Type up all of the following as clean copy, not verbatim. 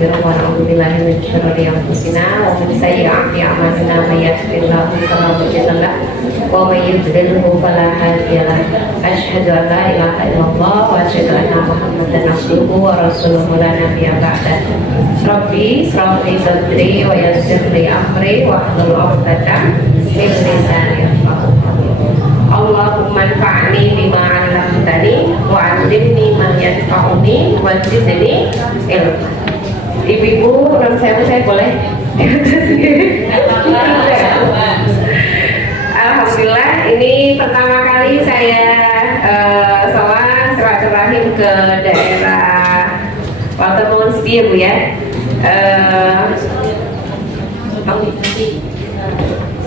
nastaghfiruh wa na'udzu billahi min syururi anfusina wa min sayyi'ati a'malina may yahdihillahu fala mudilla lahu wa may yudlilhu fala hadiya lahu asyhadu an la ilaha illallah wa asyhadu anna muhammadan abduhu wa rasuluhu la nabiyya ba'dahu rabbi ishrah li sadri wa yassir li amri wahlul 'uqdatam min lisani yafqahu qawli Allahumma anfa'ni bima 'allamtani wa 'allimni ma yanfa'uni wa zidni ilma. Ibu-ibu, menurut saya boleh? Alhamdulillah, ini pertama kali saya sholat silaturahim ke daerah Watermelon City ya Bu ya.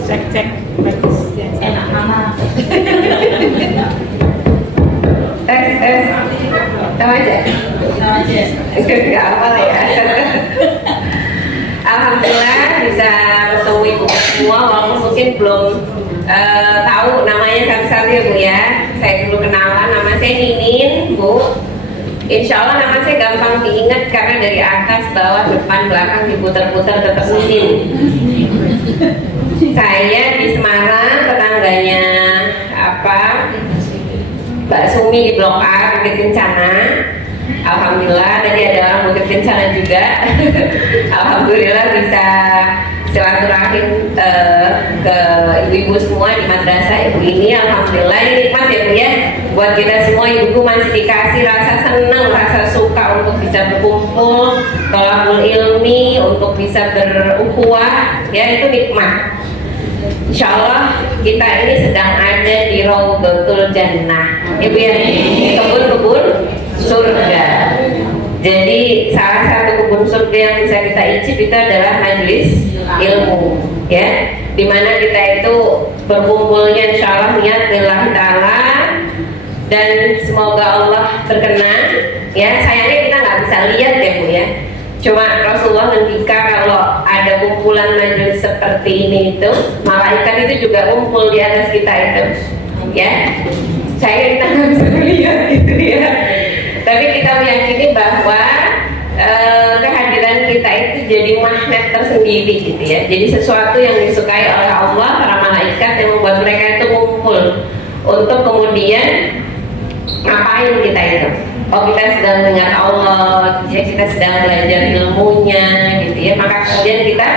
Cek enak mama. Tes sama aja nggak apa lah ya. Alhamdulillah bisa bertemu ibu semua walaupun mungkin belum tahu namanya satu-satu ya Bu ya. Saya dulu kenalan, nama saya Ninin Bu. Insya Allah nama saya gampang diingat karena dari atas, bawah, depan, belakang diputar-putar tetap Ninin. Saya di Semarang, tetangganya Mbak Sumi di Blok A, Bukit Kencana. Alhamdulillah tadi ada orang Bukit Kencana juga. Alhamdulillah bisa silaturahim ke ibu-ibu semua di madrasah ibu ini. Alhamdulillah ini nikmat ya Bu ya. Buat kita semua ibu masih dikasih rasa senang, rasa suka untuk bisa berkumpul, tolabul ilmi, untuk bisa berukhuwah ya, itu nikmat. Insya Allah kita ini sedang ada di Raudhatul Jannah ibu ya, di kebun-kebun surga. Jadi salah satu kebun surga yang bisa kita icip itu adalah majelis ilmu ya, dimana kita itu berkumpulnya insya Allah niat lillahi ta'ala, dan semoga Allah berkenan ya. Sayangnya kita nggak bisa lihat ya Bu ya, cuma Rasulullah ngendika kalau ada kumpulan majelis seperti ini itu, malaikat itu juga kumpul di atas kita itu ya. Saya kita nggak bisa melihat gitu ya, tapi kita meyakini bahwa kehadiran kita itu jadi magnet tersendiri gitu ya. Jadi sesuatu yang disukai oleh Allah, para malaikat yang membuat mereka itu kumpul untuk kemudian ngapain kita itu. Oh, kita sedang dengar Allah, ya, kita sedang belajar ilmunya gitu ya, maka kemudian kita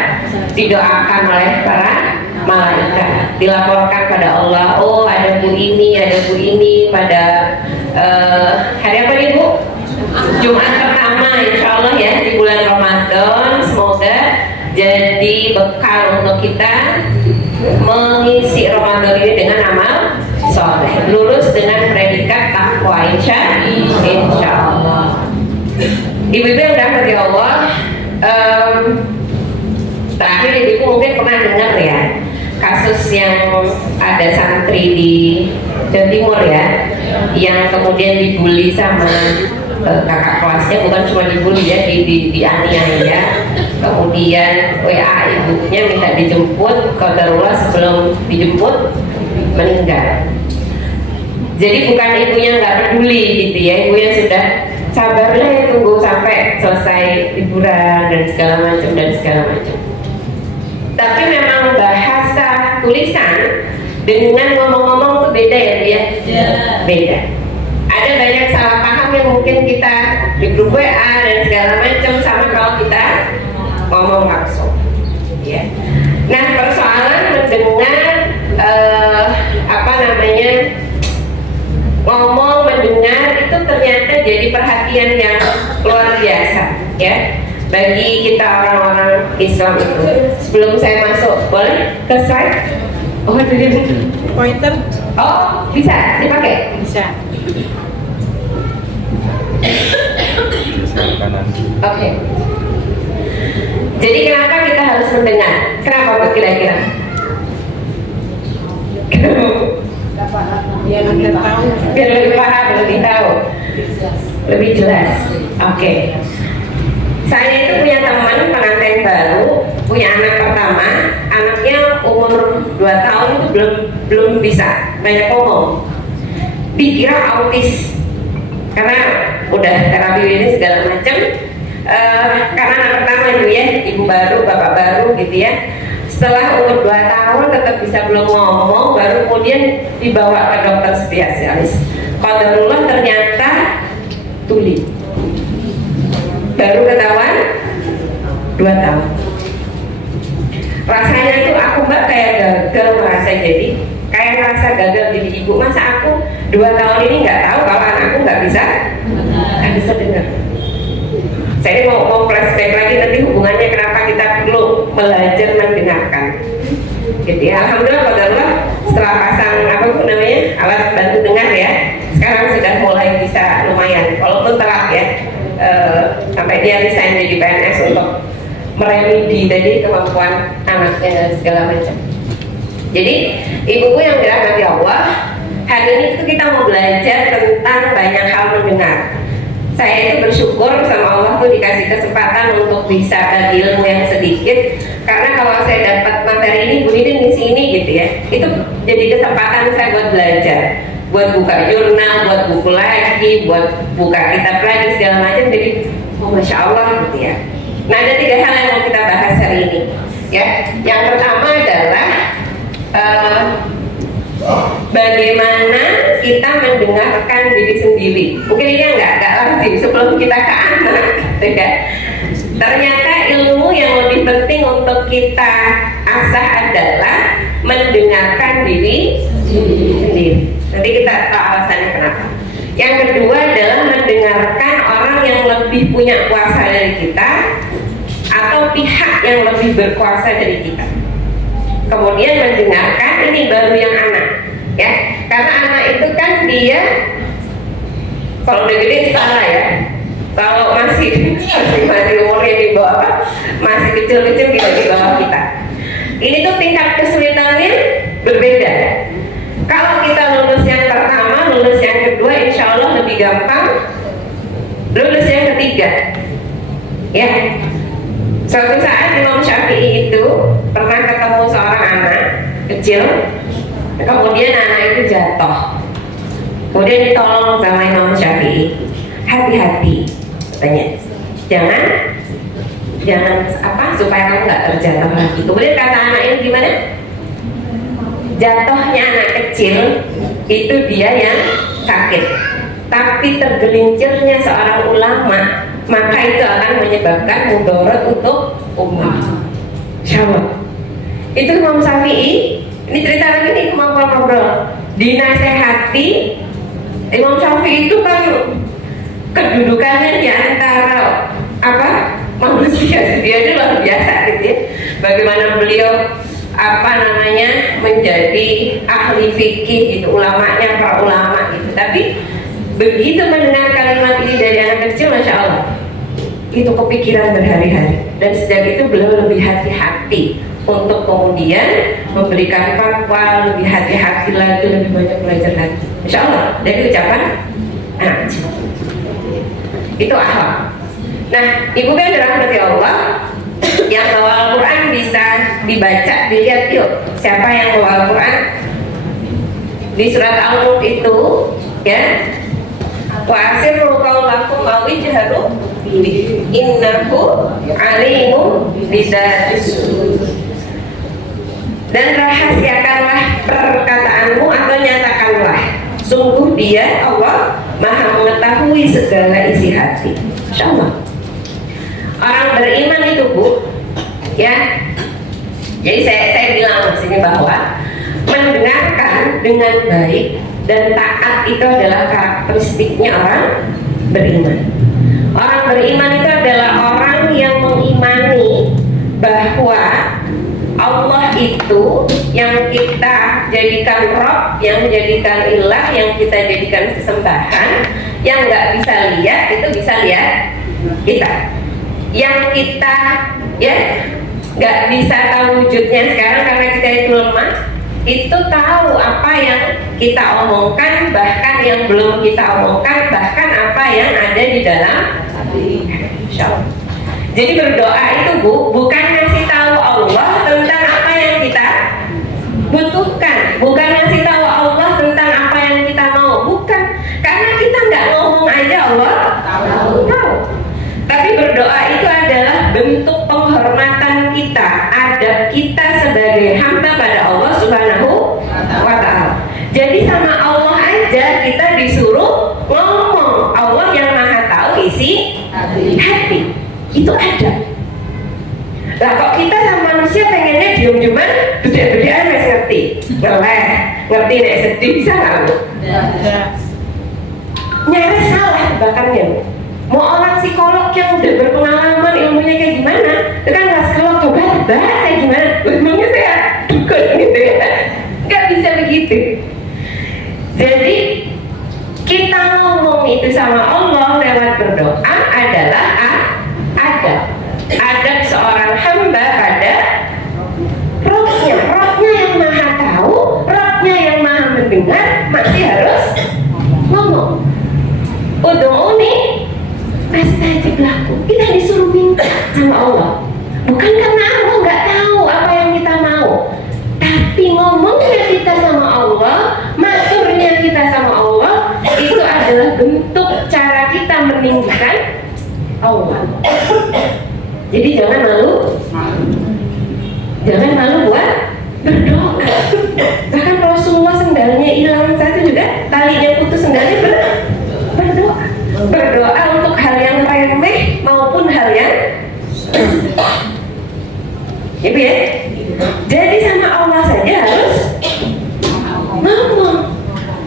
didoakan oleh para malaikat, dilaporkan pada Allah, oh ada bu ini pada hari apa nih Bu? Jumat pertama insya Allah ya di bulan Ramadan. Semoga jadi bekal untuk kita mengisi Ramadan ini dengan amal soleh, lulus dengan predikat takwa insya Allah. Ibu-ibu yang dirahmati Allah, terakhir ibu mungkin pernah dengar ya kasus yang ada santri di Jawa Timur ya, yang kemudian dibully sama kakak kelasnya, bukan cuma dibully ya, dianiaya. Kemudian WA ibunya minta dijemput, qadarullah sebelum dijemput meninggal. Jadi bukan ibunya nggak peduli gitu ya, ibunya sudah sabarlah ya, tunggu sampai selesai liburan dan segala macam. Tapi memang bahasa tulisan dengan ngomong-ngomong itu beda ya Bu ya? Beda. Ada banyak salah paham yang mungkin kita di grup WA dan segala macam sama kalau kita ngomong langsung ya. Nah, persoalan mendengar ngomong mendengar itu ternyata jadi perhatian yang luar biasa ya bagi kita orang-orang Islam itu. Sebelum saya masuk, boleh ke slide? Oh, jadi Pointer? oh bisa dipakai? Bisa. Oke. Jadi kenapa kita harus mendengar? Kenapa Bu kira-kira? Biar kita tahu. Biar lebih paham, lebih tahu, lebih jelas. Oke. Saya itu punya teman pengantin baru, punya anak pertama, anaknya umur 2 tahun itu belum bisa banyak ngomong. Dikira autis karena udah terapi ini segala macam. karena anak pertama itu ya, ibu baru, bapak baru gitu ya. Setelah umur 2 tahun tetap bisa belum ngomong, baru kemudian dibawa ke dokter spesialis. Qadarullah ternyata tuli. Baru ketahuan 2 tahun. Rasanya tuh aku mbak kayak gagal merasa, jadi kayak merasa gagal jadi ibu. Masa aku 2 tahun ini nggak tahu kalau anakku nggak bisa dengar. Saya mau flashback lagi nanti hubungannya kenapa kita perlu belajar mendengarkan. Jadi alhamdulillah qadarullah setelah pasang apa namanya alat bantu dengar ya, sekarang sudah mulai bisa lumayan, walaupun telat ya. Sampai dia resign jadi PNS untuk meremedi tadi kemampuan anaknya dan segala macam. Jadi ibuku yang dirahmati Allah, hari ini itu kita mau belajar tentang banyak hal mendengar. Saya itu bersyukur sama Allah tuh dikasih kesempatan untuk bisa bagi ilmu yang sedikit, karena kalau saya dapat materi ini Bu Nidin di sini gitu ya, itu jadi kesempatan saya buat belajar, buat buka jurnal, buat buku lagi, buat buka kitab lagi segala macam. Jadi masya Allah gitu ya. Nah, ada 3 hal yang mau kita bahas hari ini ya. Yang pertama adalah bagaimana kita mendengarkan diri sendiri. Mungkin ini nggak lazim sebelum kita ke anak gitu ya. Ternyata ilmu yang lebih penting untuk kita asah adalah mendengarkan diri sendiri. Nanti kita tahu alasannya kenapa. Yang kedua adalah mendengarkan orang yang lebih punya kuasa dari kita atau pihak yang lebih berkuasa dari kita. Kemudian mendengarkan, ini baru yang anak ya, karena anak itu kan dia kalau udah gede salah ya, kalau masih umurnya di bawah, masih kecil-kecil kita di bawah kita, ini tuh tingkat kesulitannya berbeda. Kalau kita lulus yang pertama, lulus yang kedua insya Allah lebih gampang, lulus yang ketiga ya. Suatu saat Imam Syafi'i itu pernah ketemu seorang anak kecil, kemudian anak itu jatuh, kemudian ditolong sama Imam Syafi'i. Hati-hati katanya, jangan apa supaya kamu nggak terjatuh lagi. Kemudian kata anak ini gimana? Jatuhnya anak kecil itu dia yang sakit, tapi tergelincirnya seorang ulama maka itu akan menyebabkan mudarat untuk umat. Syawal. Itu Imam Syafi'i. Ini cerita lagi nih, ngobrol-ngobrol. Dinasehati. Imam Syafi'i itu kan kedudukannya di antara apa manusia, dia itu luar biasa gitu ya. Bagaimana beliau menjadi ahli fikih gitu, ulamanya para ulama gitu. Tapi begitu mendengar kalimat ini dari anak kecil, masya Allah, itu kepikiran berhari-hari. Dan sejak itu beliau lebih hati-hati untuk kemudian memberikan fatwa, lebih hati-hati lagi, lebih banyak belajar lagi. Masya Allah, dari ucapan anak kecil. Itu akhlak. Nah, ibu kan dirahmati Allah, yang bawa Al-Quran bisa dibaca, dilihat yuk. Siapa yang bawa Al-Quran? Di surat Al-Mulk itu, ya. Wa asirru qaulakum aw ijharu bihi innahu alimun bidzati sudur. Dan rahasiakanlah perkataanmu atau nyatakanlah, sungguh dia Allah Maha mengetahui segala isi hati. Insyaallah. Orang beriman itu Bu, ya. Jadi saya bilang di sini bahwa mendengarkan dengan baik dan taat itu adalah karakteristiknya orang beriman. Orang beriman itu adalah orang yang mengimani bahwa Allah itu yang kita jadikan Rob, yang menjadikan ilah, yang kita jadikan sesembahan, yang nggak bisa lihat itu bisa lihat kita, yang kita ya nggak bisa tahu wujudnya sekarang karena kita itu lemah, itu tahu apa yang kita omongkan, bahkan yang belum kita omongkan, bahkan apa yang ada di dalam hati. Jadi berdoa itu Bu, bukan ngasih tahu Allah tentang apa yang kita butuhkan, bukan ngasih tahu Allah tentang apa yang kita mau, bukan. Karena kita nggak ngomong aja Allah tahu. Tapi berdoa itu adalah bentuk penghormatan kita, adab kita sebagai hamba pada Allah Subhanahu wa Ta'ala. Jadi sama Allah aja kita disuruh ngomong. Allah yang maha tahu isi hati. Itu ada. Lah kok kita sama manusia pengennya diem-dieman, bedek-bedekan wis ngerti. Ngerti nek sedih bisa nggak Bu? Nyaris salah tebakannya Bu. Mau orang psikolog yang udah berpengalaman ilmunya kayak gimana, itu kan nggak psikolog coba tebak kayak gimana, ilmunya saya dukun gitu ya, nggak bisa begitu. Jadi kita ngomong itu sama Allah lewat berdoa adalah adab seorang hamba pada Rohnya yang maha tahu, Rohnya yang maha mendengar, masih harus ngomong. Ud'uni astajib lakum. Kita disuruh minta sama Allah, bukan karena Allah nggak tahu apa yang kita mau, tapi ngomongnya kita sama Allah, maturnya kita sama Allah, itu adalah bentuk cara kita meninggikan Allah. Jadi jangan malu buat berdoa. Bahkan Rasulullah sendalnya hilang satu juga, talinya putus sendalnya berdoa untuk hal yang remeh maupun hal yang gitu ya. Jadi sama Allah saja harus ngomong,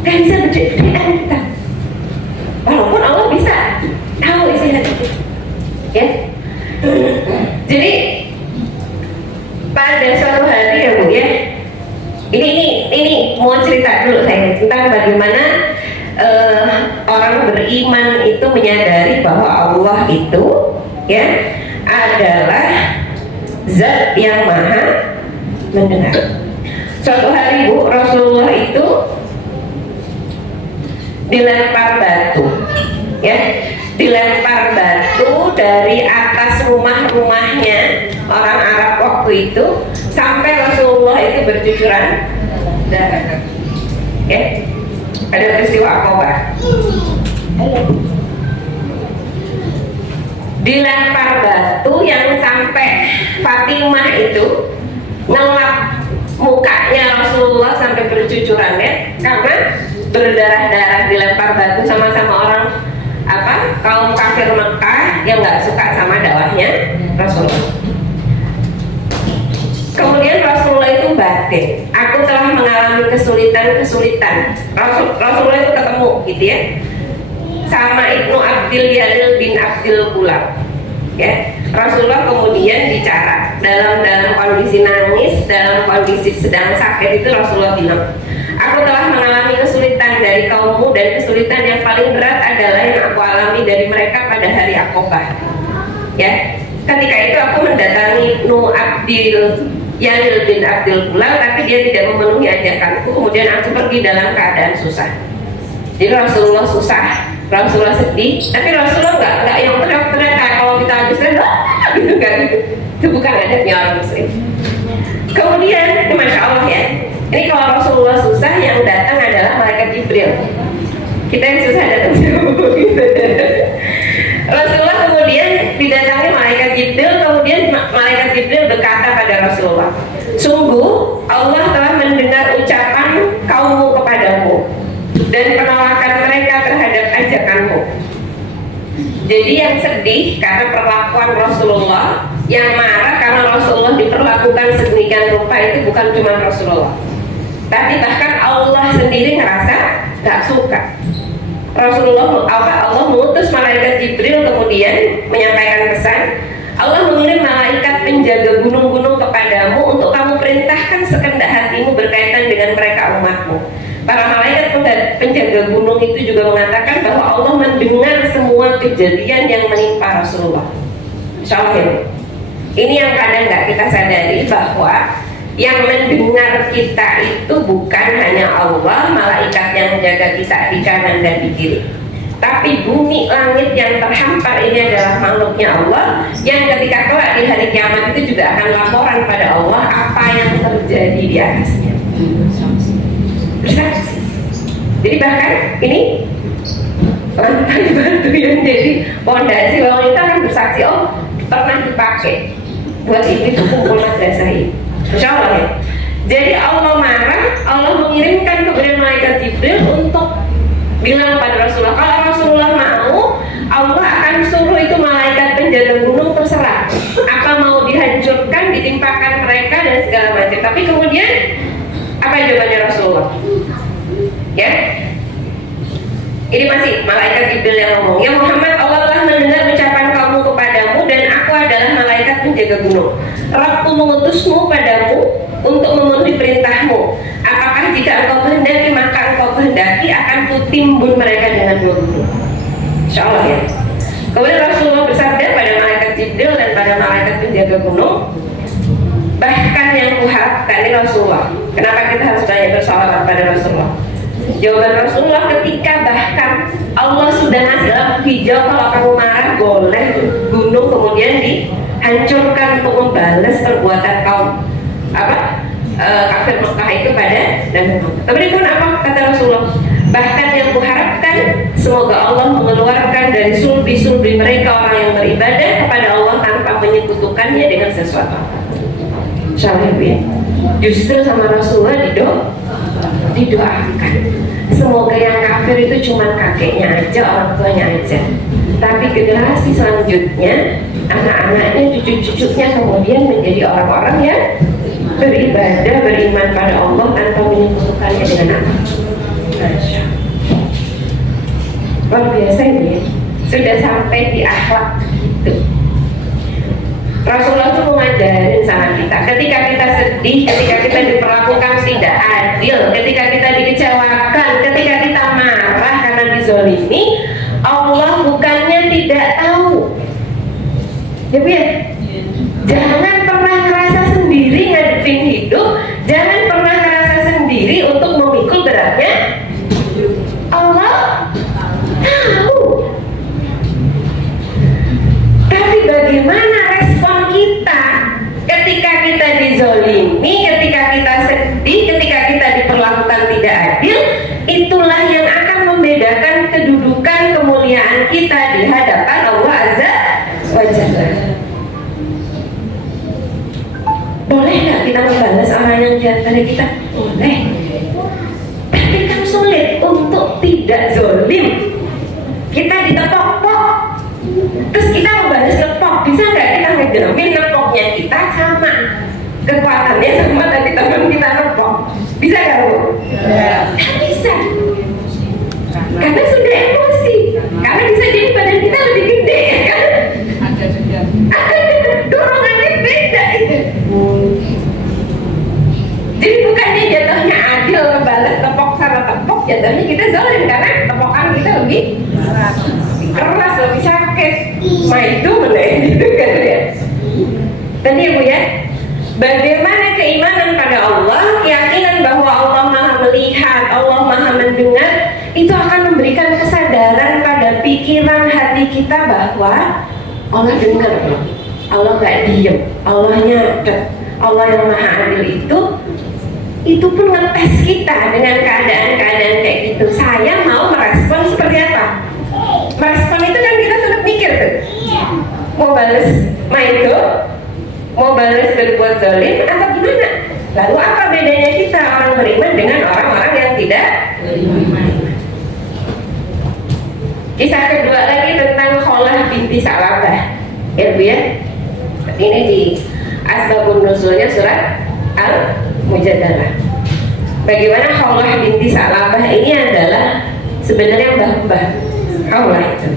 gak bisa beda-bedaan kita. Walaupun Allah bisa tahu isi hati kita, ya. Jadi pada suatu hari ya Bu ya, ini mau cerita dulu saya tentang bagaimana orang beriman itu menyadari bahwa Allah itu ya adalah zat yang maha mendengar. Suatu hari Bu, Rasulullah itu dilempar batu, ya, dilempar batu dari atas rumahnya orang Arab waktu itu sampai Rasulullah itu bercucuran darah. Ya, ada peristiwa Aqabah. Dilempar batu yang sampai Fatimah itu ngelap mukanya Rasulullah sampai bercucuran ya, karena berdarah-darah dilempar batu sama-sama orang kaum kafir Mekah yang nggak suka sama dakwahnya Rasulullah. Kemudian Rasulullah itu batin, aku telah mengalami kesulitan. Rasulullah itu ketemu gitu ya sama Ibnu Abdil Jalil bin Abdil Kulab, ya. Rasulullah kemudian bicara dalam kondisi nangis, dalam kondisi sedang sakit itu Rasulullah bilang, aku telah mengalami kesulitan dari kaummu, dan kesulitan yang paling berat adalah yang aku alami dari mereka pada hari Aqabah. Ya, ketika itu aku mendatangi Ibnu Abdil Jalil bin Abdil Kulab, tapi dia tidak memenuhi ajakanku. Kemudian aku pergi dalam keadaan susah. Jadi Rasulullah susah, Rasulullah sedih, tapi Rasulullah nggak yang teriak-teriak kayak kalau kita habis gitu, nggak gitu. Itu bukan adabnya orang Muslim. Kemudian, masya Allah ya, ini kalau Rasulullah susah yang datang adalah malaikat Jibril. Kita yang susah datang gitu. Rasulullah kemudian didatangi malaikat Jibril, kemudian malaikat Jibril berkata pada Rasulullah, sungguh Allah telah mendengar ucapan kaummu kepadamu dan penolakan mereka terhadap ajakanmu. Jadi yang sedih karena perlakuan Rasulullah, yang marah karena Rasulullah diperlakukan sedemikian rupa itu bukan cuma Rasulullah, tapi bahkan Allah sendiri ngerasa gak suka. Allah mengutus malaikat Jibril kemudian menyampaikan pesan. Allah mengirim malaikat penjaga gunung-gunung kepadamu untuk kamu perintahkan sekendak hatimu berkaitan dengan mereka umatmu. Para malaikat penjaga gunung itu juga mengatakan bahwa Allah mendengar semua kejadian yang menimpa Rasulullah. Insyaallah. Ini yang kadang nggak kita sadari, bahwa yang mendengar kita itu bukan hanya Allah, malaikat yang menjaga kita di kanan dan di kiri, tapi bumi langit yang terhampar ini adalah makhluknya Allah, yang ketika kelak di hari kiamat itu juga akan laporan pada Allah apa yang terjadi di atasnya. Bersaksi. Jadi bahkan ini lantai batu yang jadi pondasi wanita kan bersaksi, oh pernah dipakai buat itu kumpul madrasah ini. Insya Allah ya. Jadi Allah marah, Allah mengirimkan kepada malaikat Jibril untuk bilang pada Rasulullah, kalau Rasulullah mau, Allah akan suruh itu malaikat penjaga gunung, terserah apa mau dihancurkan, ditimpakan mereka dan segala macam. Tapi kemudian apa jawabannya Rasulullah? Ya, ini masih malaikat Jibril yang ngomong, ya Muhammad, Allah telah mendengar ucapan kamu kepadamu dan aku adalah malaikat penjaga gunung. Rabbku mengutusmu padamu untuk memenuhi perintahmu. Apakah jika engkau kehendaki maka engkau kehendaki akan kutimbun mereka dengan dua gunung. Insya Allah ya. Kemudian Rasulullah bersabda pada malaikat Jibril dan pada malaikat penjaga gunung, bahkan yang kuharapkan ini Rasulullah. Kenapa kita harus banyak bersolawat pada Rasulullah? Jawaban Rasulullah ketika bahkan Allah sudah ngasih lampu hijau, kalau kamu marah boleh gunung kemudian dihancurkan untuk membalas perbuatan kaum kafir Mekah itu pada Nabi Muhammad. Kemudian apa kata Rasulullah? Bahkan yang kuharapkan semoga Allah mengeluarkan dari sulbi-sulbi mereka orang yang beribadah kepada Allah tanpa menyekutukannya dengan sesuatu. Insyaallah ya. Justru sama Rasulullah didoakan. Semoga yang kafir itu cuma kakeknya aja, orang tuanya aja. Tapi generasi selanjutnya, anak-anaknya, cucu-cucunya kemudian menjadi orang-orang yang beribadah, beriman pada Allah tanpa menyekutukannya dengan apa? Luar biasa ini ya. Sudah sampai di akhlak itu. Rasulullah itu mengajarin sama kita, ketika kita sedih, ketika kita diperlakukan tidak adil, ketika kita dikecewakan, ketika kita marah karena dizolimi, Allah bukannya tidak tahu. Ya, ya? Jangan pernah ngerasa sendiri ngadepin hidup, jangan pernah ngerasa sendiri untuk memikul beratnya. Allah tahu. Tapi bagaimana respon kita ketika kita dizolimi, ketika kita sedih, ketika kita diperlakukan tidak adil? Itulah yang akan membedakan kedudukan kemuliaan kita di hadapan Allah Azza wa Jalla. Boleh nggak kita membalas amalan yang jahat pada kita? Boleh. Tapi kan sulit untuk tidak zolim. Kita ditepok-pok, terus kita membalas tepok. Bisa nggak kita ngejamin tepoknya kita sama kekuatannya sama tadi teman kita tepok? Bisa nggak Bu? Kan bisa. Karena sudah emosi. Karena bisa jadi badan kita lebih gede, ya kan? Ada dorongannya beda itu. Jadi bukannya jatuhnya adil ngebalas tepok sama tepok, jatuhnya kita zalim karena tepokan kita lebih keras, lebih sakit. Nah itu benar gitu kan ya. Tadi Bu ya, bagaimana keimanan pada Allah, keyakinan bahwa Allah Maha melihat, Allah Maha mendengar, itu akan memberikan kesadaran pada pikiran hati kita bahwa Allah dengar, Allah nggak diem, Allah nyatet, Allah yang Maha adil itu pun ngetes kita dengan keadaan-keadaan kayak gitu. Saya mau merespon seperti apa? Merespon itu kan kita sempat mikir tuh, mau balas itu, mau balas berbuat zalim atau gimana? Lalu apa bedanya kita orang beriman dengan orang-orang yang tidak beriman? Kisah kedua lagi tentang Kholah binti Sa'labah, ya Bu ya. Ini di Asbabun Nuzulnya surat Al-Mujadalah. Bagaimana Kholah binti Sa'labah ini adalah sebenarnya mbah-mbah Kholah itu.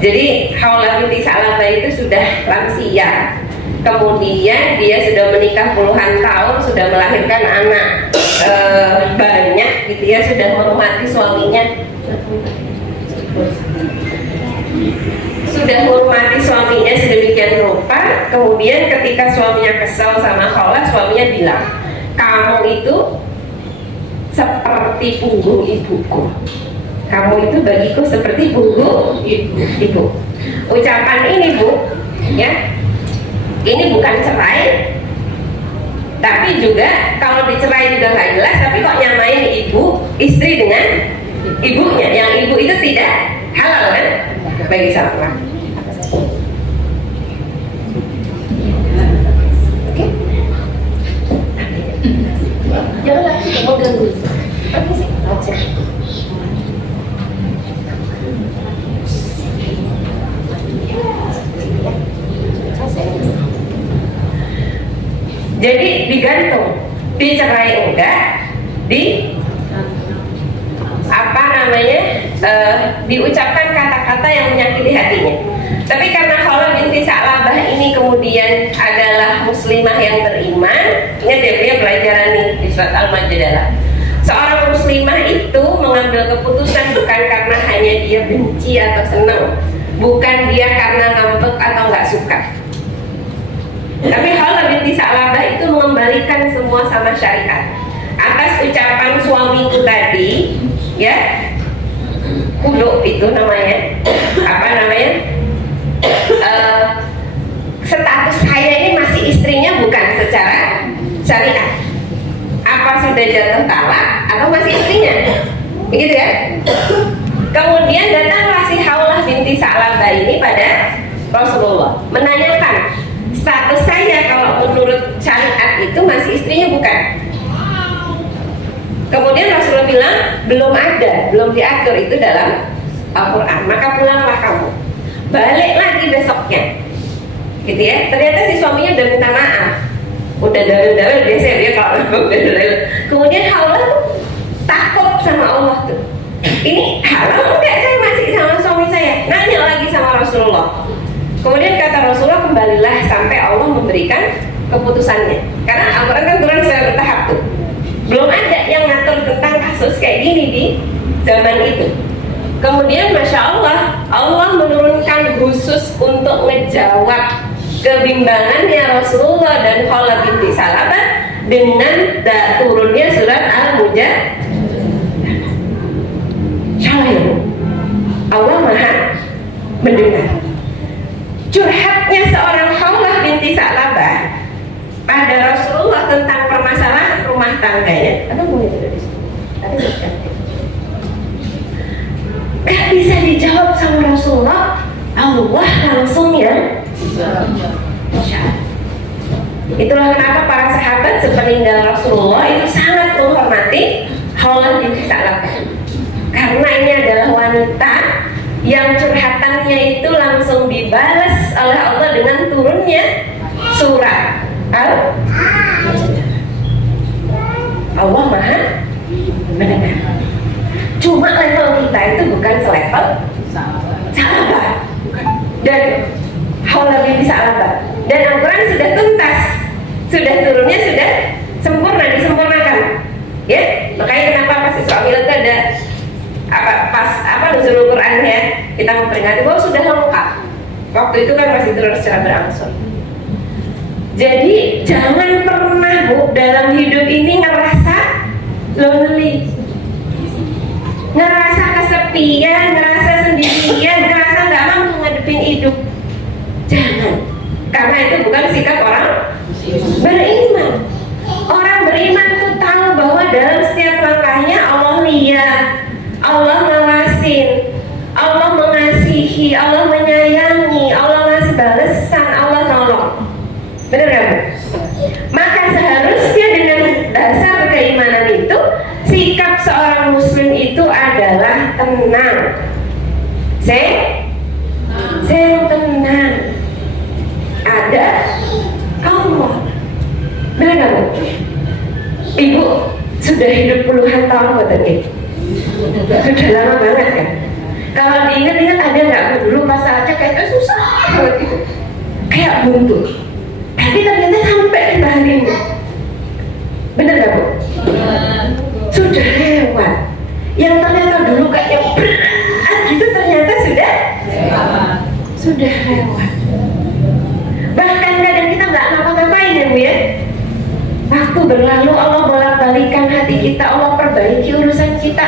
Jadi Kholah binti Sa'labah itu sudah lansia. Kemudian dia sudah menikah puluhan tahun, sudah melahirkan anak banyak gitu ya, sudah menghormati suaminya. Sudah menghormati suaminya sedemikian rupa. Kemudian ketika suaminya kesal sama Kholah, suaminya bilang, kamu itu seperti punggung ibuku. Kamu itu bagiku seperti punggung ibu. Ucapan ini Bu, ya, ini bukan cerai, tapi juga kalau dicerai juga nggak jelas. Tapi kok nyamain ibu, istri dengan ibunya, yang ibu itu tidak bagi salah. Oke. Jangan lagi mau ganggu. Oke sih, baca. Jadi digantung, dicerai enggak, diucapkan kata-kata yang menyakiti hatinya. Tapi karena Khawlah binti Sa'labah ini kemudian adalah muslimah yang beriman, ingat ya, dia pelajaran nih di surat Al-Majadalah. Seorang muslimah itu mengambil keputusan bukan karena hanya dia benci atau senang, bukan dia karena ngambek atau nggak suka. Tapi Khawlah binti Sa'labah itu mengembalikan semua sama syariat. Atas ucapan suamiku tadi, ya, kudu itu namanya, apa namanya? Status saya ini masih istrinya bukan secara syariat. Apa sudah jatuh talak atau masih istrinya? Begitu ya? Kemudian datanglah si Khawlah binti Sa'labah ini pada Rasulullah menanyakan, status saya kalau menurut syariat itu masih istrinya bukan? Kemudian Rasulullah bilang belum ada, belum diatur itu dalam Al-Quran. Maka pulanglah kamu, balik lagi besoknya, gitu ya. Ternyata si suaminya udah minta maaf, udah dalil-dalil biasa dia kalau udah dalil. Kemudian Khawlah tuh takut sama Allah tuh. Ini halal enggak saya masih sama suami saya? Nanya lagi sama Rasulullah. Kemudian kata Rasulullah, kembalilah sampai Allah memberikan keputusannya. Karena Al-Quran kan turun secara bertahap tuh. Belum ada yang ngatur tentang kasus kayak gini di zaman itu. Kemudian Masya Allah, Allah menurunkan khusus untuk ngejawab kebimbangannya Rasulullah dan Khawlah binti Sa'labah dengan turunnya surat Al-Mujadalah. Salah ya Bu? Allah Maha mendengar. Curhatnya seorang Khawlah binti Sa'labah pada Rasulullah tentang permasalahan rumah tangganya. Ada boleh tidak di sini? Ada bukan? Gak bisa dijawab sama Rasulullah, Allah langsung ya. Itulah kenapa para sahabat sepeninggal Rasulullah itu sangat menghormati Khawlah binti Sa'labah, karena ini adalah wanita yang curhatannya itu langsung dibalas oleh Allah dengan turunnya surat Al-Majadalah. Allah Maha mendengar. Cuma level kita itu bukan selevel Sa'labah dan Khawlah binti Sa'labah. Dan Al-Quran sudah tuntas, sudah turunnya sudah sempurna, disempurnakan. Ya, makanya kenapa pas Isra Mi'raj ada nuzul Quran ya, kita memperingati bahwa sudah lengkap. Waktu itu kan masih terus secara berangsur. Jadi jangan pernah Bu dalam hidup ini ngerasa lonely, ngerasa kesepian, ngerasa sendirian, ngerasa nggak mampu ngadepin hidup. Jangan, karena itu bukan sikap orang beriman. Orang beriman tuh tahu bahwa dalam setiap langkahnya Allah lihat, Allah ngawasin, Allah mengasihi, Allah menyayangi, Allah ngasih balasan, Allah nolong. Benar ya Bu? Maka seharusnya dengan dasar keimanan itu, sikap seorang muslim itu adalah tenang. Saya tenang. Ada Allah. Benar gak Bu? Ibu sudah hidup puluhan tahun buatan ini. Sudah lama banget kan? Kalau diingat-ingat ada nggak Bu dulu pas aja kayak susah banget gitu, kayak buntu. Tapi ternyata sampai di hari ini. Bener gak Bu? Sudah lewat. Yang ternyata dulu kayak berat itu ternyata sudah lewat. Bahkan kadang kita nggak ngapa-ngapain ya Bu ya. Waktu berlalu Allah bolak-balikan hati kita, Allah perbaiki urusan kita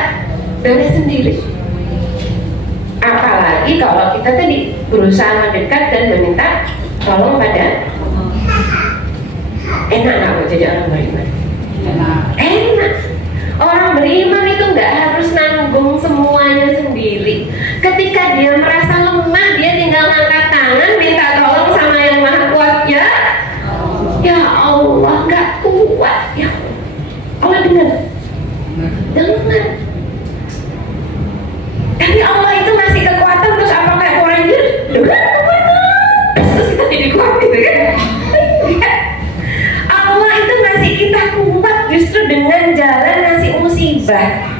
dari sendiri. Apalagi kalau kita tadi berusaha mendekat dan meminta tolong pada. Enak nggak mau jadi orang beriman? Enak. Orang beriman itu nggak harus nanggung semuanya sendiri. Ketika dia merasa lemah dengan jalan ngasih musibah.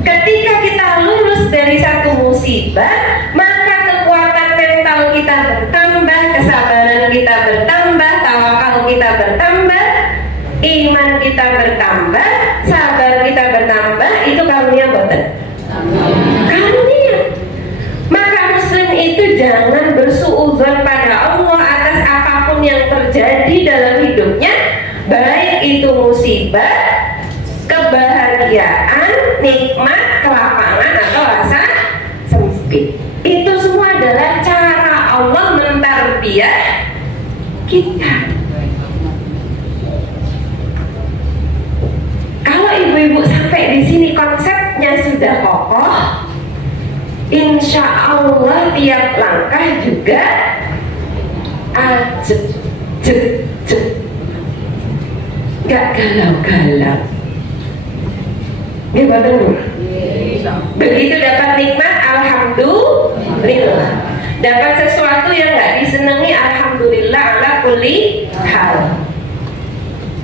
Ketika kita lulus dari satu musibah, maka kekuatan mental kita bertambah, kesabaran kita bertambah, tawakal kita bertambah, iman kita bertambah, sabar kita bertambah. Itu karunia boten? Karunia. Maka muslim itu jangan bersuudzon pada Allah atas apapun yang terjadi dalam hidupnya, baik itu musibah, kebahagiaan, nikmat, kelapangan, atau rasa sempit. Itu semua adalah cara Allah mentarbiyah kita. Kalau ibu-ibu sampai di sini konsepnya sudah kokoh, insya Allah tiap langkah juga ajeb, gak galau-galau. Ini betul. Begitu dapat nikmat, alhamdulillah. Dapat sesuatu yang gak disenangi, alhamdulillah ala kulli hal.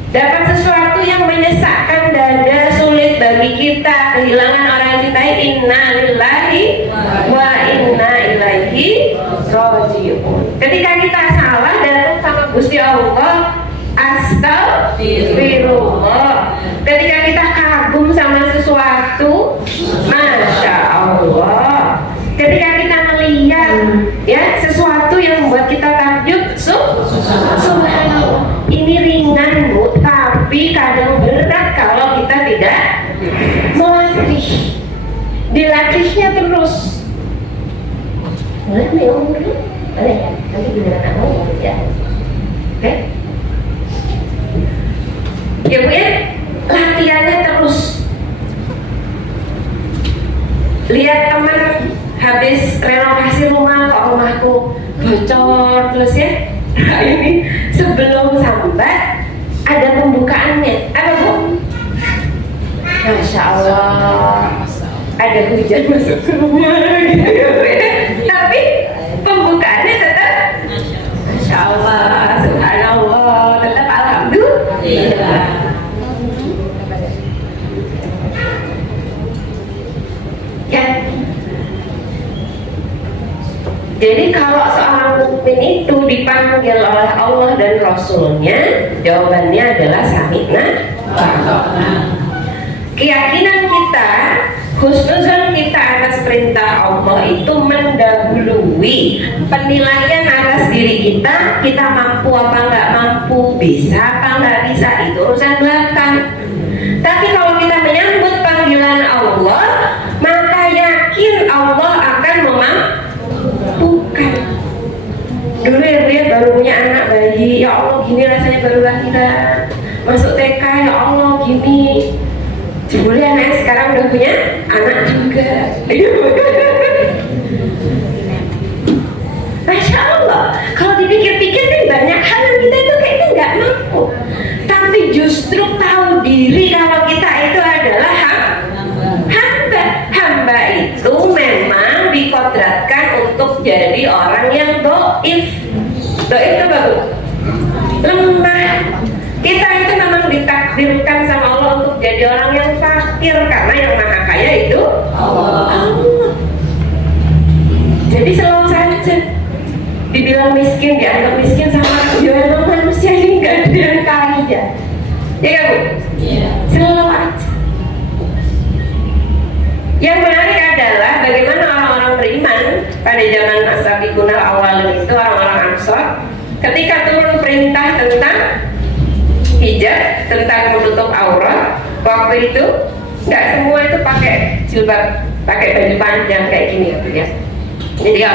Dapat sesuatu yang menyesakkan dada, sulit bagi kita, kehilangan orang kita, inna lillahi wa inna ilaihi raji'un. Ketika kita salah datang sama Gusti Allah, astagfirullah. Ketika kita kagum sama sesuatu, masya Allah. Ketika kita melihat ya sesuatu yang membuat kita takjub, subhanallah. Ini ringan Bu, tapi kadang berat kalau kita tidak melatih. Dilatihnya terus. Boleh minum dulu? Boleh ya? Nanti giliran aku ya. Oke? Ya Bu ya, latihannya terus. Lihat teman habis renovasi rumah, kok rumahku bocor terus ya. Nah ini sebelum sambat ada pembukaannya. Apa Bu? Masya Allah, ada hujan masuk ke rumah gitu ya Bu ya. Tapi pembukaannya tetap Masya Allah, subhanallah, tetap alhamdulillah. Ya. Jadi kalau seorang mukmin itu dipanggil oleh Allah dan Rasulnya, jawabannya adalah sami'na wa ata'na. Keyakinan kita, husnuzon kita atas perintah Allah itu mendahului penilaian atas diri kita. Kita mampu apa nggak mampu, bisa apa nggak bisa, itu urusan belakang. Tapi kalau kita menyambut panggilan Allah, maka yakin Allah akan memampukan. Dulu ya Bu ya, baru punya anak bayi, ya Allah gini rasanya baru lahiran. Masuk TK, ya Allah gini. Jebule anaknya sekarang udah punya anak juga. Masya Allah, kalau dipikir-pikir kan banyak hal yang kita itu kayaknya nggak mampu. Tapi justru tahu diri kalau kita itu adalah hamba. Hamba itu memang dikodratkan untuk jadi orang yang doif. Doif itu bagus, lemah. Kita itu memang ditakdirkan sama Allah untuk jadi orang yang fakir, karena yang maha kaya itu Allah. Jadi selalu saja dibilang miskin, dianggap miskin sama ya emang manusia ini nggak ada yang kaya. Ya kan Bu? Iya. Selalu aja. Yang menarik adalah bagaimana orang-orang beriman pada zaman as-sabiqun al-awwalun itu, orang-orang Ansor, ketika turun perintah tentang hijab, tentang menutup aurat, waktu itu nggak semua itu pakai jilbab, pakai baju panjang kayak gini ya. Jadi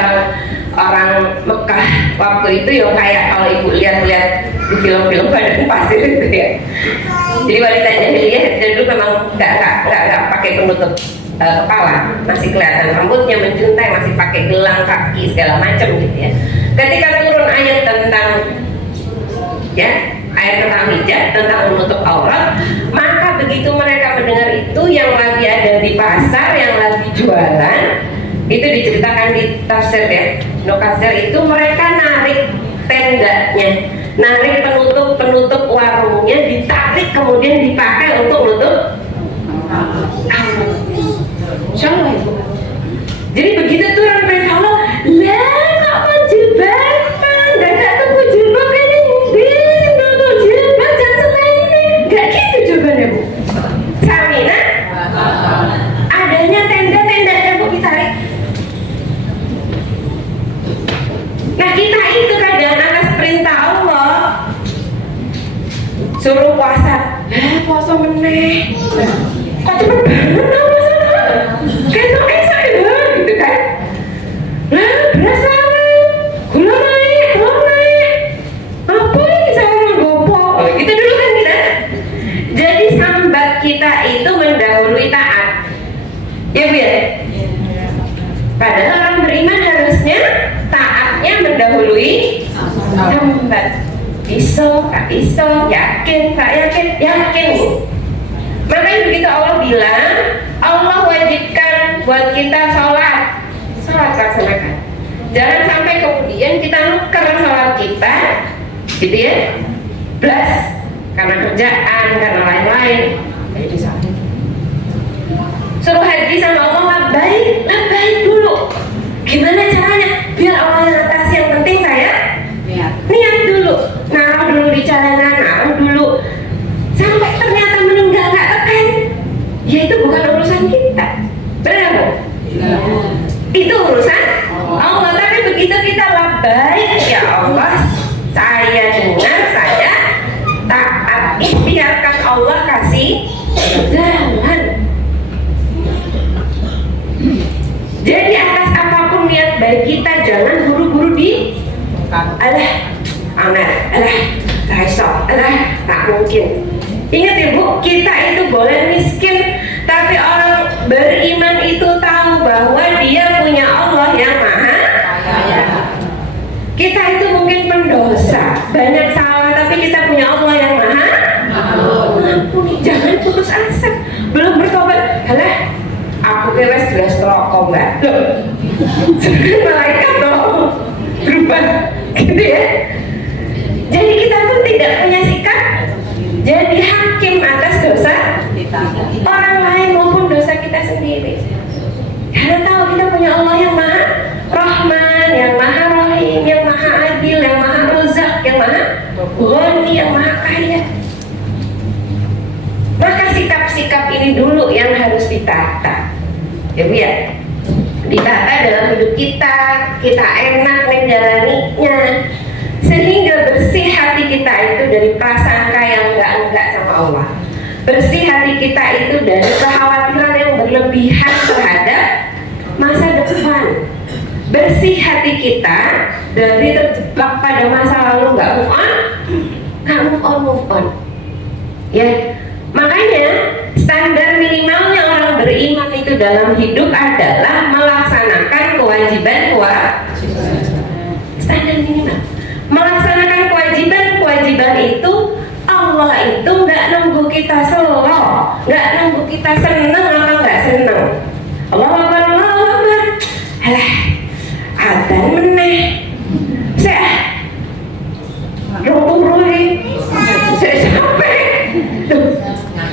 orang Mekah waktu itu ya kayak kalau ibu lihat-lihat di film-film pada pasir itu ya. Jadi wanita jahiliyah dulu memang nggak pakai penutup kepala, masih kelihatan rambutnya menjuntai, masih pakai gelang kaki segala macam gitu ya. Ketika turun ayat tentang ya, ayat tentang hijab, tentang menutup aurat, maka begitu mereka mendengar itu, yang lagi ada di pasar, yang lagi jualan, itu diceritakan di tafsir ya, Nukasir itu mereka narik tendanya narik penutup warungnya, ditarik kemudian dipakai untuk nutup Insya Allah Ibu. Jadi begitu tuh orang perintah Allah, lah kok mau jilbaban, gak tunggu jilbab ini, tuh jilbab jangan senang ini, gak gitu jawabannya Bu. Samina, adanya tenda-tenda Bu ditarik. Nah kita itu kadang atas perintah Allah suruh puasa, puasa meneh, kok cepet banget tau puasa, esok ya gitu kan. Nah beras lawan, gula naik, apa ini saya nggopo, gitu dulu kan kita. Jadi sambat kita itu mendahului taat, ya Bu ya. Padahal orang beriman harusnya taatnya mendahului sambat. Bisa, tak bisa, yakin, tak yakin Bu. Makanya begitu Allah bilang, Allah wajibkan buat kita sholat laksanakan. Jangan sampai kemudian kita nuker sholat kita, gitu ya, plus karena kerjaan, karena lain-lain. Jadi salah. Suruh haji sama Allah, labbaik dulu. Gimana caranya? Biar Allah yang atas, yang penting saya niat dulu, naruh dulu di celana, naruh dulu sampai ternyata meninggal nggak tekan, ya itu bukan urusan kita, benar Bu? Itu urusan Allah. Tapi begitu kita labbaik, ya Allah saya dengar, saya taat, biarkan Allah kasih jalan. Jadi atas apapun niat baik kita, jangan buru-buru di tak mungkin. Ingat ya Bu, kita itu boleh miskin, tapi orang beriman itu tahu bahwa dia punya Allah yang maha kaya. Kita itu mungkin pendosa, banyak salah, tapi kita punya Allah yang maha mengampuni. Jangan putus asa, belum bertobat, halah aku kewes jelas rokok Mbak, sebenarnya malaikat loh berubah, gitu ya. Jadi kita pun tidak punya sikap jadi hakim atas dosa orang lain maupun dosa kita sendiri. Karena tahu kita punya Allah yang maha Rahman, yang maha Rahim, yang maha Adil, yang maha Razak, yang maha Ghani, yang maha kaya. Maka sikap-sikap ini dulu yang harus ditata, ya Bu ya. Ditata dalam hidup kita enak menjalaninya, sehingga bersih hati kita itu dari prasangka yang enggak sama Allah. Bersih hati kita itu dari kekhawatiran yang berlebihan terhadap masa depan. Bersih hati kita dari terjebak pada masa lalu, nggak move on. Ya, makanya standar minimalnya orang beriman itu dalam hidup adalah melaksanakan kewajiban standar minimal. Melaksanakan kewajiban itu, Allah itu nggak nunggu kita slow, nggak nunggu kita seneng apa nggak seneng. Allah Akbar, alah adzan meneh, saya saya sampai.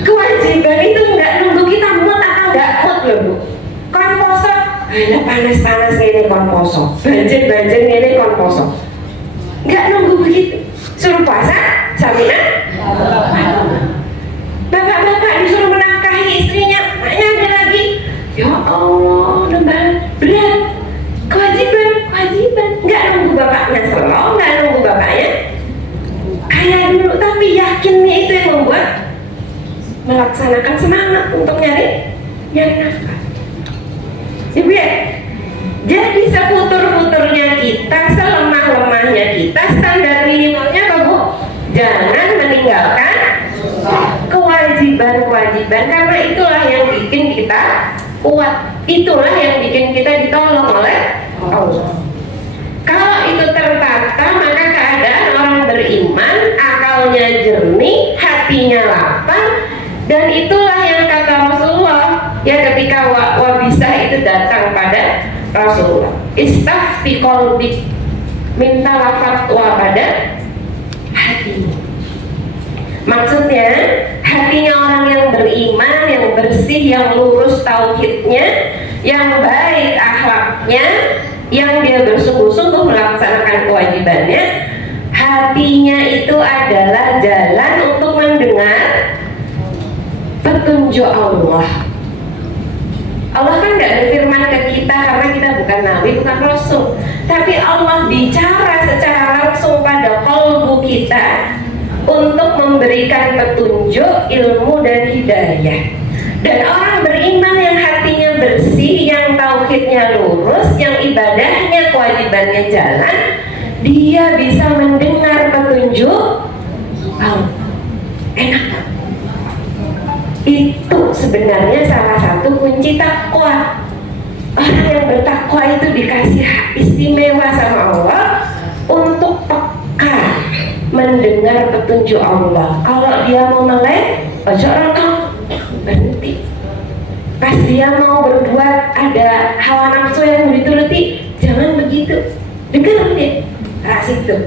Kewajiban itu nggak nunggu kita mood atau nggak mood loh Bu. Kon poso, ada panas ini kon poso, banjir ini kon poso. Nggak nunggu begitu. Suruh puasa, Samina. Bapak-bapak disuruh menafkahi istrinya, maknya ada lagi. Ya Allah, berat. Kewajiban. Nggak nunggu bapaknya slow, nggak nunggu bapaknya kaya dulu, tapi yakinnya itu yang membuat melaksanakan semangat untuk nyari nafkah. Ibu ya, jadi sefutur-futurnya kita, selemah-lemahnya kita, standar minimalnya apa Bu? Jangan meninggalkan kewajiban, karena itulah yang bikin kita kuat, itulah yang bikin kita ditolong oleh Allah. Kalau itu tertata, maka keadaan orang beriman, akalnya jernih, hatinya lapang. Dan itulah yang kata Rasulullah ya ketika wabisah itu datang pada Rasulullah, istafti qalbik, mintalah fatwa pada hatinya. Maksudnya hatinya orang yang beriman, yang bersih, yang lurus tauhidnya, yang baik akhlaknya, yang dia bersungguh-sungguh melaksanakan kewajibannya. Hatinya itu adalah jalan untuk mendengar petunjuk Allah. Allah kan tidak berfirman ke kita karena kita bukan nabi, bukan rasul, tapi Allah bicara secara langsung pada kalbu kita untuk memberikan petunjuk, ilmu, dan hidayah. Dan orang beriman yang hatinya bersih, yang tauhidnya lurus, yang ibadahnya, kewajibannya jalan, dia bisa mendengar petunjuk Allah. Enak. Itu sebenarnya salah satu kunci takwa. Orang yang bertakwa itu dikasih hak istimewa sama Allah untuk peka mendengar petunjuk Allah. Kalau dia mau melek, ojo rekam, berhenti. Pas dia mau berbuat ada hawa nafsu yang dituruti, jangan begitu. Dengar dia, asik tuh.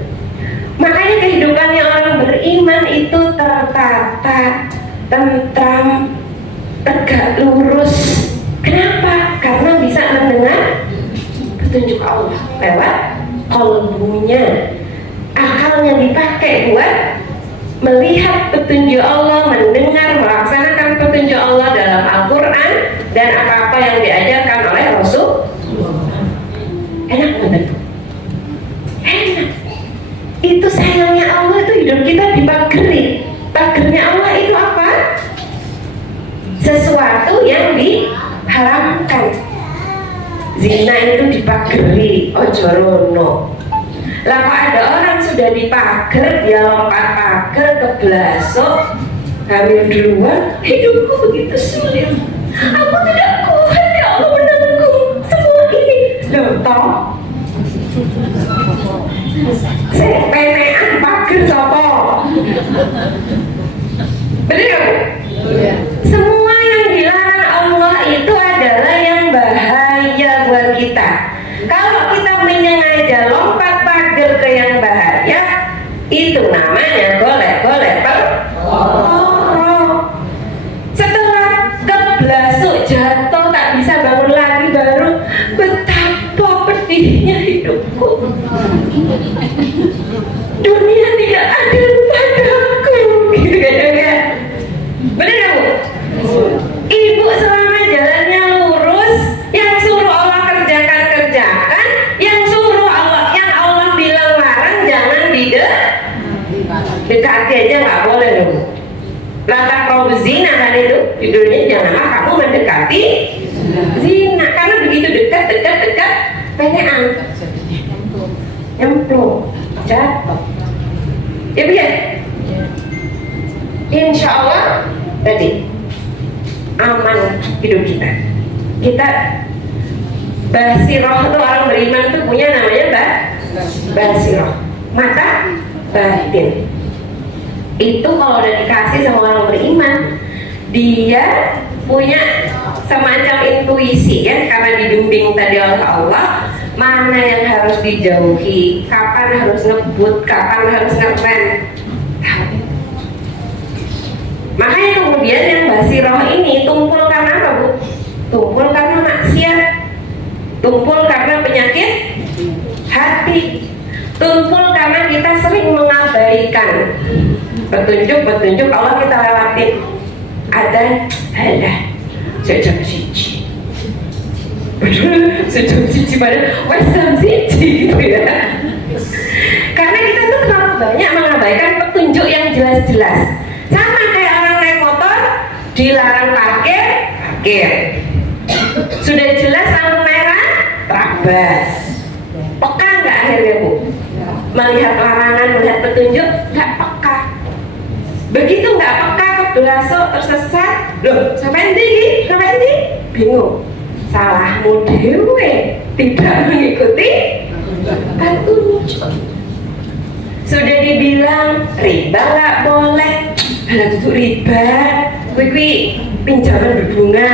Makanya kehidupannya orang beriman itu tertata, tentram, tegak lurus. Kenapa? Karena bisa mendengar petunjuk Allah lewat kalbunya. Akalnya dipakai buat melihat petunjuk Allah, mendengar, melaksanakan petunjuk Allah dalam Al-Quran dan apa-apa yang diajarkan oleh Rasul. Enak banget. Enak. Itu sayangnya Allah itu hidup kita dipageri. Pagernya Allah itu apa? Sesuatu yang diharamkan. Zina itu dipageri, ojo rono. Lah kok ada orang sudah dipager, dia lompat pager ke belasok, hamil duluan, hidupku begitu sulit. Aku tidak kuat, ya Allah menanggung semua ini. Loh toh, saya penean pager sopo. Bener gak Bu? Iya. Semua yang dilarang Allah itu adalah yang bahaya buat kita. Kalau kita menyengaja lompat pagar ke yang bahaya, itu namanya golek-golek perkara. Setelah keblasuk jatuh tak bisa bangun lagi, baru betapa pedihnya hidupku. Dunia tidak adil padaku, gitu kan? Bener gak Bu? Ibu selama jalannya lurus, yang suruh Allah kerjakan, yang suruh Allah, yang Allah bilang larang jangan dekati aja nggak boleh dong. Latak kau zina kan itu judulnya, janganlah kamu mendekati zina, karena begitu dekat pengen nyemplung jatuh. Ya biar insya Allah tadi aman hidup kita. Kita basiroh tuh, orang beriman tuh punya namanya basiroh, mata batin. Itu kalau udah dikasih sama orang beriman, dia punya semacam intuisi kan, karena dibimbing tadi oleh Allah, mana yang harus dijauhi, kapan harus ngebut, kapan harus ngerem. Makanya kemudian yang basiroh ini tumpul karena apa Bu? Tumpul karena maksiat, tumpul karena penyakit hati, tumpul karena kita sering mengabaikan petunjuk Allah, kita lewatin. Ada sejam siji, sejam siji pada wesam siji gitu ya. Karena kita tuh terlalu banyak mengabaikan petunjuk yang jelas-jelas. Sama kayak orang naik motor, dilarang parkir. Sudah jelas lampu merah, terabas. Peka nggak akhirnya Bu? Melihat larangan, melihat petunjuk, nggak peka. Begitu nggak peka, kebelasok, tersesat. Loh, sampai ini, bingung. Salahmu dewe, tidak mengikuti petunjuk. Sudah dibilang riba nggak boleh. Hal itu riba, kui pinjaman berbunga.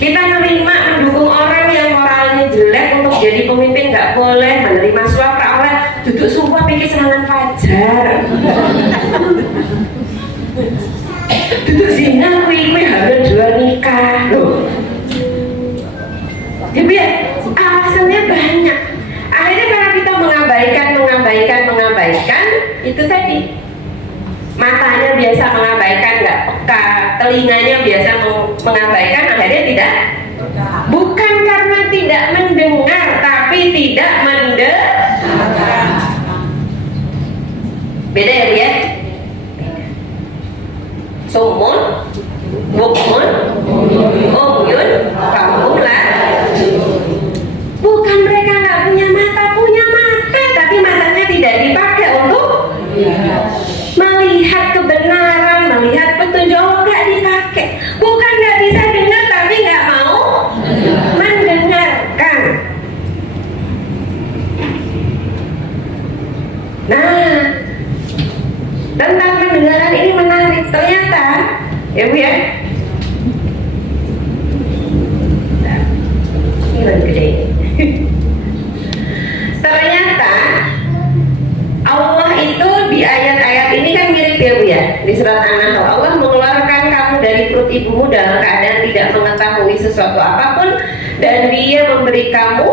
Kita menerima, mendukung orang yang moralnya jelek untuk jadi pemimpin nggak boleh, menerima suap oleh iki serangan fajar. Duduk zina kuwi hamil 2 nikah loh. Ibu ya, alasannya banyak. Akhirnya karena kita mengabaikan itu tadi. Matanya biasa mengabaikan, nggak peka, telinganya biasa mengabaikan, akhirnya tidak. Bukan karena tidak mendengar, tapi tidak mendengar. Beda ya Bu ya? Sumun, bukmun, umyun, kampung lah. Bukan mereka nggak punya mata, tapi matanya tidak dipakai untuk melihat kebenaran, melihat petunjuk. Nggak dipakai. Bukan nggak bisa dengar, tapi nggak mau mendengarkan. Nah, tentang pendengaran ini menarik. Ternyata, ya Bu ya, ini lebih gede. Ternyata Allah itu di ayat-ayat ini kan mirip ya Bu ya. Di surat An-Nahl, Allah mengeluarkan kamu dari perut ibumu dalam keadaan tidak mengetahui sesuatu apapun, dan Dia memberi kamu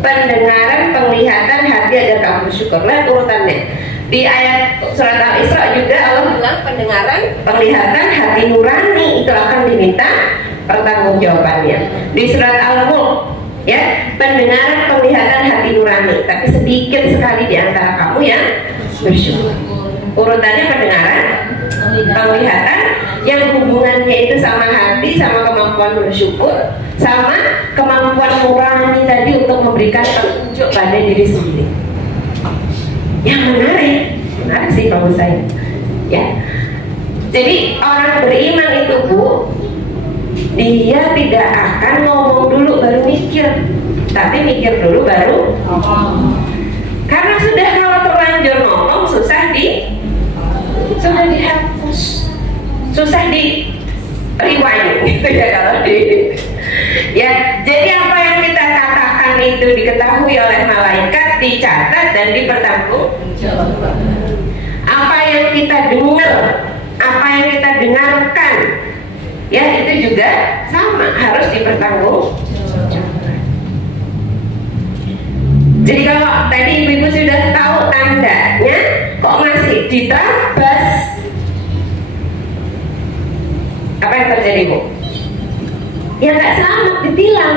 pendengaran, penglihatan, hati agar kamu bersyukur. Lihat urutannya. Di ayat surat Al-Isra juga Allah bilang pendengaran, penglihatan, hati nurani itu akan diminta pertanggungjawabannya. Di surat Al-Mulk ya, pendengaran, penglihatan, hati nurani, tapi sedikit sekali di antara kamu yang bersyukur. Urutannya pendengaran, penglihatan, yang hubungannya itu sama hati, sama kemampuan bersyukur, sama kemampuan nurani tadi untuk memberikan petunjuk pada diri sendiri. Yang menarik sih kalau saya, ya. Jadi orang beriman itu Bu, dia tidak akan ngomong dulu baru mikir, tapi mikir dulu baru ngomong. Karena sudah kalau terlanjur ngomong susah dihapus, susah di rewind gitu ya kalau di ya. Jadi apa yang kita katakan itu diketahui oleh malaikat, dicatat dan dipertanggungjawabkan. Apa yang kita dengar, apa yang kita dengarkan, ya itu juga sama, harus dipertanggungjawabkan. Jadi kalau tadi ibu-ibu sudah tahu tandanya, kok masih diterabas, apa yang terjadi Bu? Ya nggak selamat, ditilang.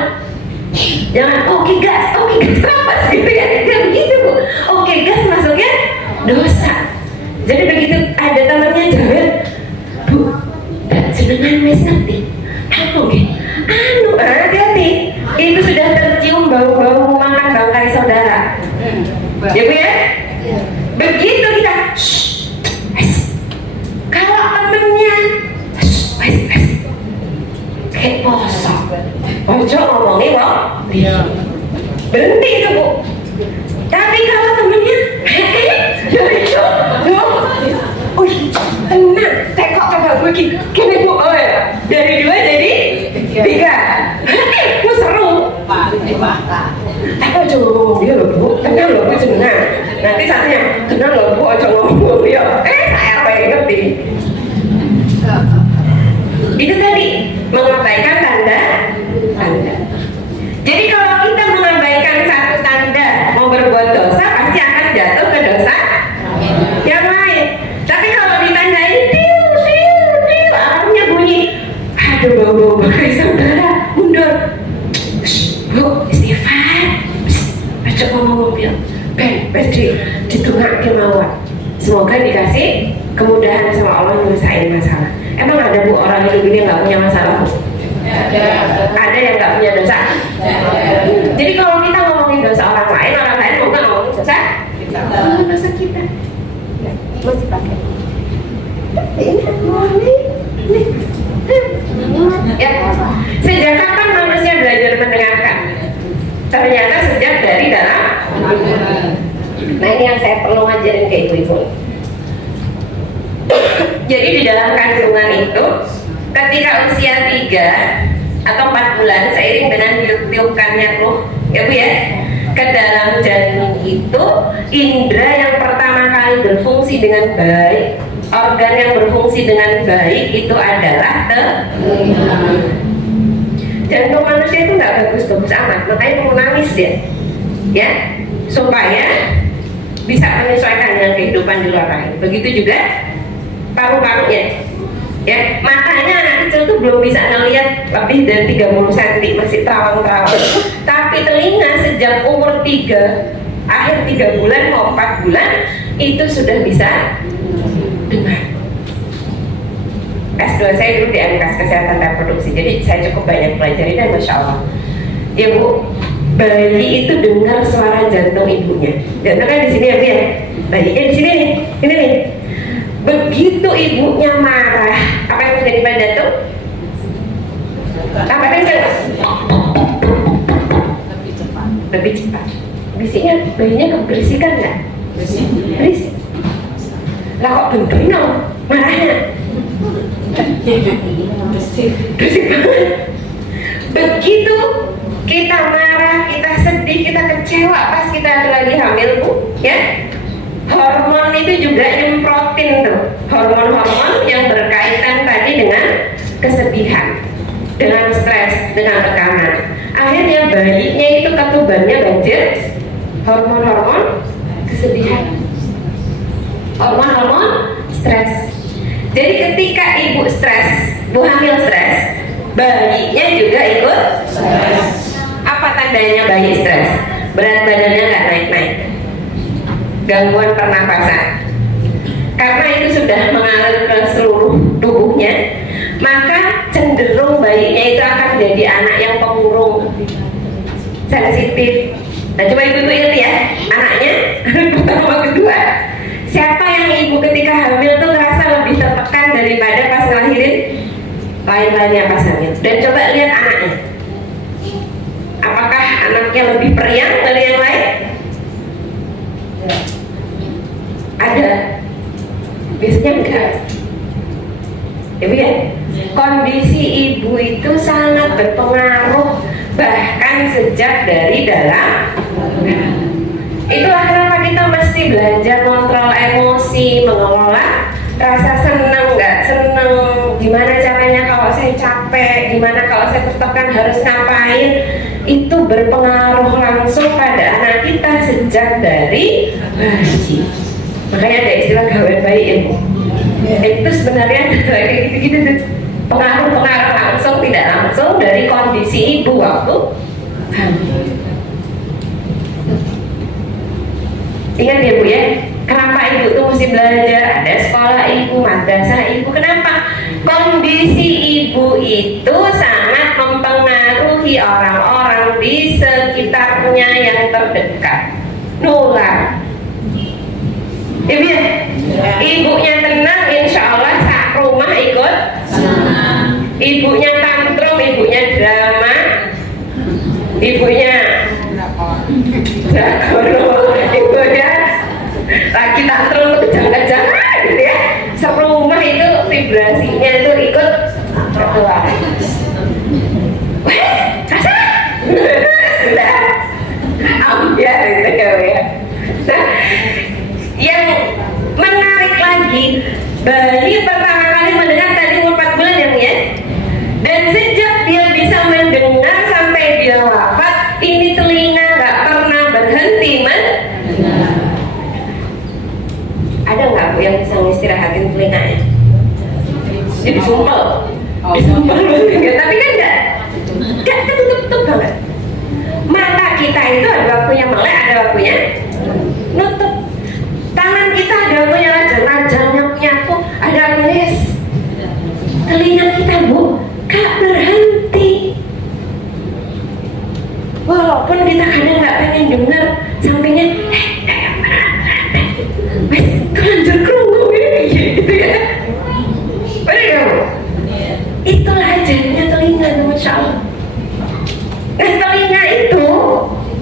Jangan oke gas terabas gitu ya, tidak begitu Bu. Oke gas masuknya dosa. Jadi begitu ada temannya jawab, Bu, jenengan wis ngerti apa nggih? Hati-hati, itu sudah tercium bau-bau memakan bangkai saudara. Ya Bu ya? Begitu kita kalau temennya kayak posok, ojo ngomongin kok berhenti itu Bu. Tapi kalau temennya tenang, tekok coba begini gini Bu, oh ya, dari 2 jadi 3. Bu seru. Tapi ojo ngomong dia loh Bu, tenang loh Bu, jenengan. Nanti satunya tenang loh Bu, ojo ngomong dia. Saya apa yang ngerti? Itu tadi mengabaikan tanda. Jadi kalau kita mengabaikan satu tanda, mau berbuat dosa, pasti akan jatuh ke dosa yang lain. Tapi kalau ditandain alarmnya bunyi, aduh bau-bau bangkai saudara, mundur. Bu, istighfar. Baca ngomong mobil, ditengah kemauan. Semoga dikasih kemudahan sama Allah nyelesain masalah. Emang ada Bu orang hidup ini nggak punya masalah Bu? Ada yang nggak punya dosa? Jadi kalau kita ngomongin dosa orang lain mau nggak ngomongin dosa kita. Masih pakai. Ya. Sejak kapan manusia belajar mendengarkan? Ternyata sejak dari dalam. Nah ini yang saya perlu ngajarin ke ibu-ibu. Jadi di dalam kandungan itu, ketika usia 3 atau 4 bulan, seiring dengan tiup-tiupkannya ruh, ya Bu ya, ke dalam janin itu, indera yang pertama kali berfungsi dengan baik, organ yang berfungsi dengan baik itu adalah telinga. Jantung manusia itu nggak bagus-bagus amat, makanya perlu nangis dia, ya, supaya bisa menyesuaikan dengan kehidupan di luar rahim. Begitu juga paru-parunya, ya. Matanya anak kecil tuh belum bisa ngelihat lebih dari 30 cm, masih terawang-terawang. Tapi telinga sejak umur 3, akhir 3 bulan mau 4 bulan itu sudah bisa dengar. S2 saya dulu di MKes Kesehatan Reproduksi, jadi saya cukup banyak pelajari dan Masya Allah, ya Bu, bayi itu dengar suara jantung ibunya. Jantung kan di sini ya Bu ya, bayinya di sini nih, ini nih. Begitu ibunya marah, apa yang terjadi pada jantung? Apa yang terjadi? Lebih cepat. Bisiknya bayinya keberisikan nggak? Berisik. Lah kok gendong marahnya? Berisik banget. Begitu kita marah, kita sedih, kita kecewa pas kita lagi hamil Bu, ya. Hormon itu juga nyemprotin tuh, hormon-hormon yang berkaitan tadi dengan kesedihan, dengan stres, dengan tekanan. Akhirnya bayinya itu ketubannya banjir hormon-hormon kesedihan, hormon-hormon stres. Jadi ketika ibu stres, bu hamil stres, bayinya juga ikut stres. Apa tandanya bayi stres? Berat badannya nggak naik-naik, gangguan pernapasan. Karena itu sudah mengalir ke seluruh tubuhnya, maka cenderung bayinya itu akan jadi anak yang pemurung, sensitif. Nah coba ibu-ibu ingat ya, anaknya pertama kedua, siapa yang ibu ketika hamil tuh ngerasa lebih tertekan daripada pas ngelahirin lain-lainnya pas hamil? Dan coba lihat anaknya, apakah anaknya lebih periang dari yang lain? Ada, biasanya enggak. Ibu ya, kondisi ibu itu sangat berpengaruh bahkan sejak dari dalam. Itulah kenapa kita mesti belajar kontrol emosi, mengelola rasa senang, nggak senang, gimana caranya kalau saya capek, gimana kalau saya tertekan harus ngapain. Itu berpengaruh langsung pada anak kita sejak dari bayi. Makanya ada istilah gawe bayi ibu. Itu sebenarnya kayak gitu-gitu tuh, pengaruh-pengaruh langsung tidak langsung dari kondisi ibu waktu hamil. Ingat ya Bu ya, kenapa ibu tuh mesti belajar? Ada sekolah ibu, madrasah ibu. Kenapa? Kondisi ibu itu sangat mempengaruhi orang-orang di sekitarnya yang terdekat. Nular. Ibu ya, ibunya tenang, insya Allah sak rumah ikut. Ibunya tantrum, ibunya drama, ibunya ibunya lagi tantrum kejang-kejang gitu ya, serumah itu vibrasinya itu ikut keluar. Weh, rasa sudah ambiar gitu ya. Nah, yang menarik lagi, bayi pertama kali mendengar tadi umur 4 bulan ya Bu ya, dan sejak dia bisa mendengar sampai dia wafat, ini telinga nggak pernah berhenti mendengar. Ada nggak Bu yang bisa ngistirahatin telinganya? Jadi disumpel, disumpel tapi kan nggak ketutup banget. Mata kita itu ada waktunya melek, ada waktunya nutup. Tangan kita ada waktunya rajang-rajangnya nyapu, ada waktunya yes. Telinga kita Bu gak berhenti. Walaupun kita kadang nggak pengen dengar, sampingnya wes terlanjur kerungu gitu ya. Bener gak Bu? Itulah ajarannya telinga, Masya Allah. Nah telinga itu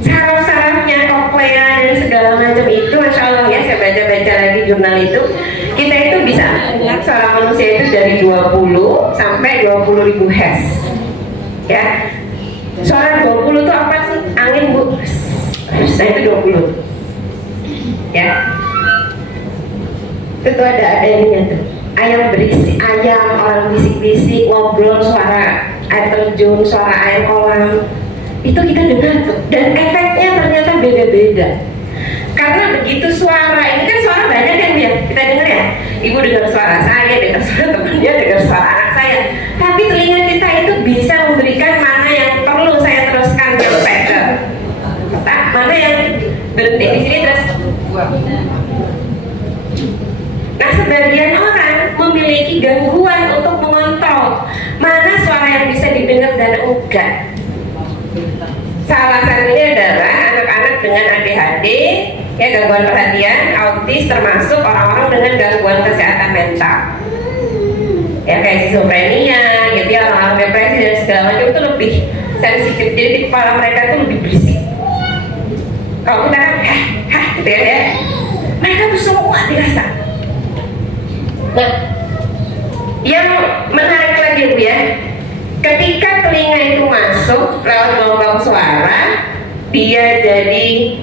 saraf-sarafnya, koklea dan segala macam itu, Masya Allah ya, saya baca-baca lagi jurnal itu, kita itu bisa mendengar suara manusia itu dari 20 sampai 20.000 Hz ya. Suara 20 itu apa sih? Angin Bu. Nah itu 20. Ya. Itu ada adanya tuh. Ayam berisik, ayam, orang bisik-bisik, ngobrol, suara air terjun, suara air kolam, itu kita dengar tuh. Dan efeknya ternyata beda-beda. Karena begitu suara, ini kan suara banyak yang kita dengar ya. Ibu dengar suara saya, dengar suara temannya, dengar suara anak saya. Tapi telinga kita itu bisa memberikan mana yang perlu saya teruskan sampai ke otak, mana yang berhenti di sini terus. Nah, sebagian orang memiliki gangguan untuk mengontrol mana suara yang bisa didengar dan enggak. Salah satunya adalah anak-anak dengan ADHD, ya gangguan perhatian, autis, termasuk orang-orang dengan gangguan kesehatan mental. Ya kayak schizophrenia, gitu ya, orang-orang depresi dan segala macam itu lebih sensitif. Jadi di kepala mereka itu lebih berisik. Kalau kita kan, gitu ya, mereka tuh semua dirasa. Nah, yang menarik lagi Bu ya, ketika telinga itu masuk lewat gelombang suara, dia jadi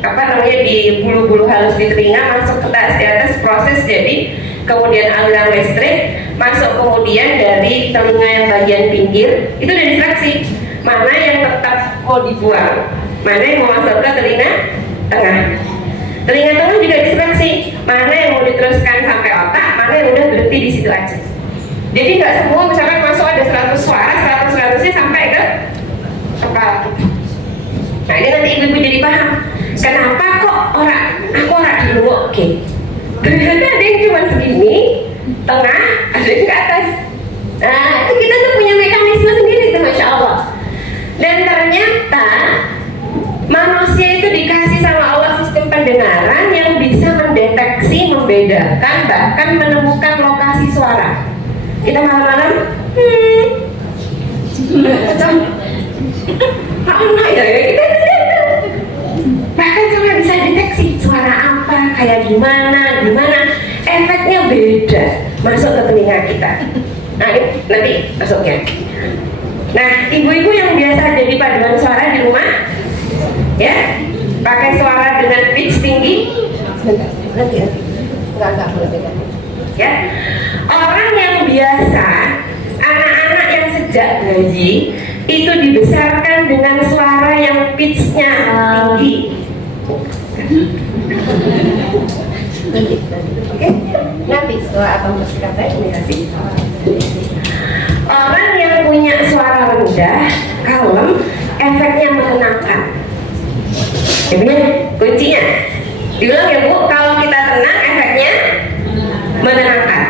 di bulu-bulu halus di telinga masuk ke atas, di atas proses jadi kemudian aliran listrik masuk kemudian dari telinga yang bagian pinggir itu udah distraksi, mana yang tetap mau dibuang, mana yang mau masuk ke telinga tengah. Telinga tengah juga distraksi, mana yang mau diteruskan sampai otak, mana yang udah berhenti di situ aja. Jadi nggak semua misalkan masuk ada 100 suara, 100-100-nya sampai ke kepala kita. Nah ini nanti ibu-ibu jadi paham kenapa kok aku dulu oke. Ternyata ada yang cuma segini, tengah, ada yang ke atas. Nah itu kita tuh punya mekanisme sendiri tuh, Masya Allah. Dan ternyata manusia itu dikasih sama Allah sistem pendengaran yang bisa mendeteksi, membedakan, bahkan menemukan lokasi suara. Kita malam-malam bahkan sampai bisa deteksi suara apa, kayak gimana, efeknya beda masuk ke telinga kita. Nah ini nanti masuknya. Nah ibu-ibu yang biasa jadi paduan suara di rumah, ya pakai suara dengan pitch tinggi, nanti enggak boleh beda. Ya, orang yang biasa, anak-anak yang sejak bayi itu dibesarkan dengan suara yang pitch-nya tinggi. Oke, nanti setelah abang bersikap saya ini kasih. Orang yang punya suara rendah, kalem, efeknya menenangkan. Ini kuncinya. Dibilang ya Bu, kalau kita tenang efeknya menenangkan.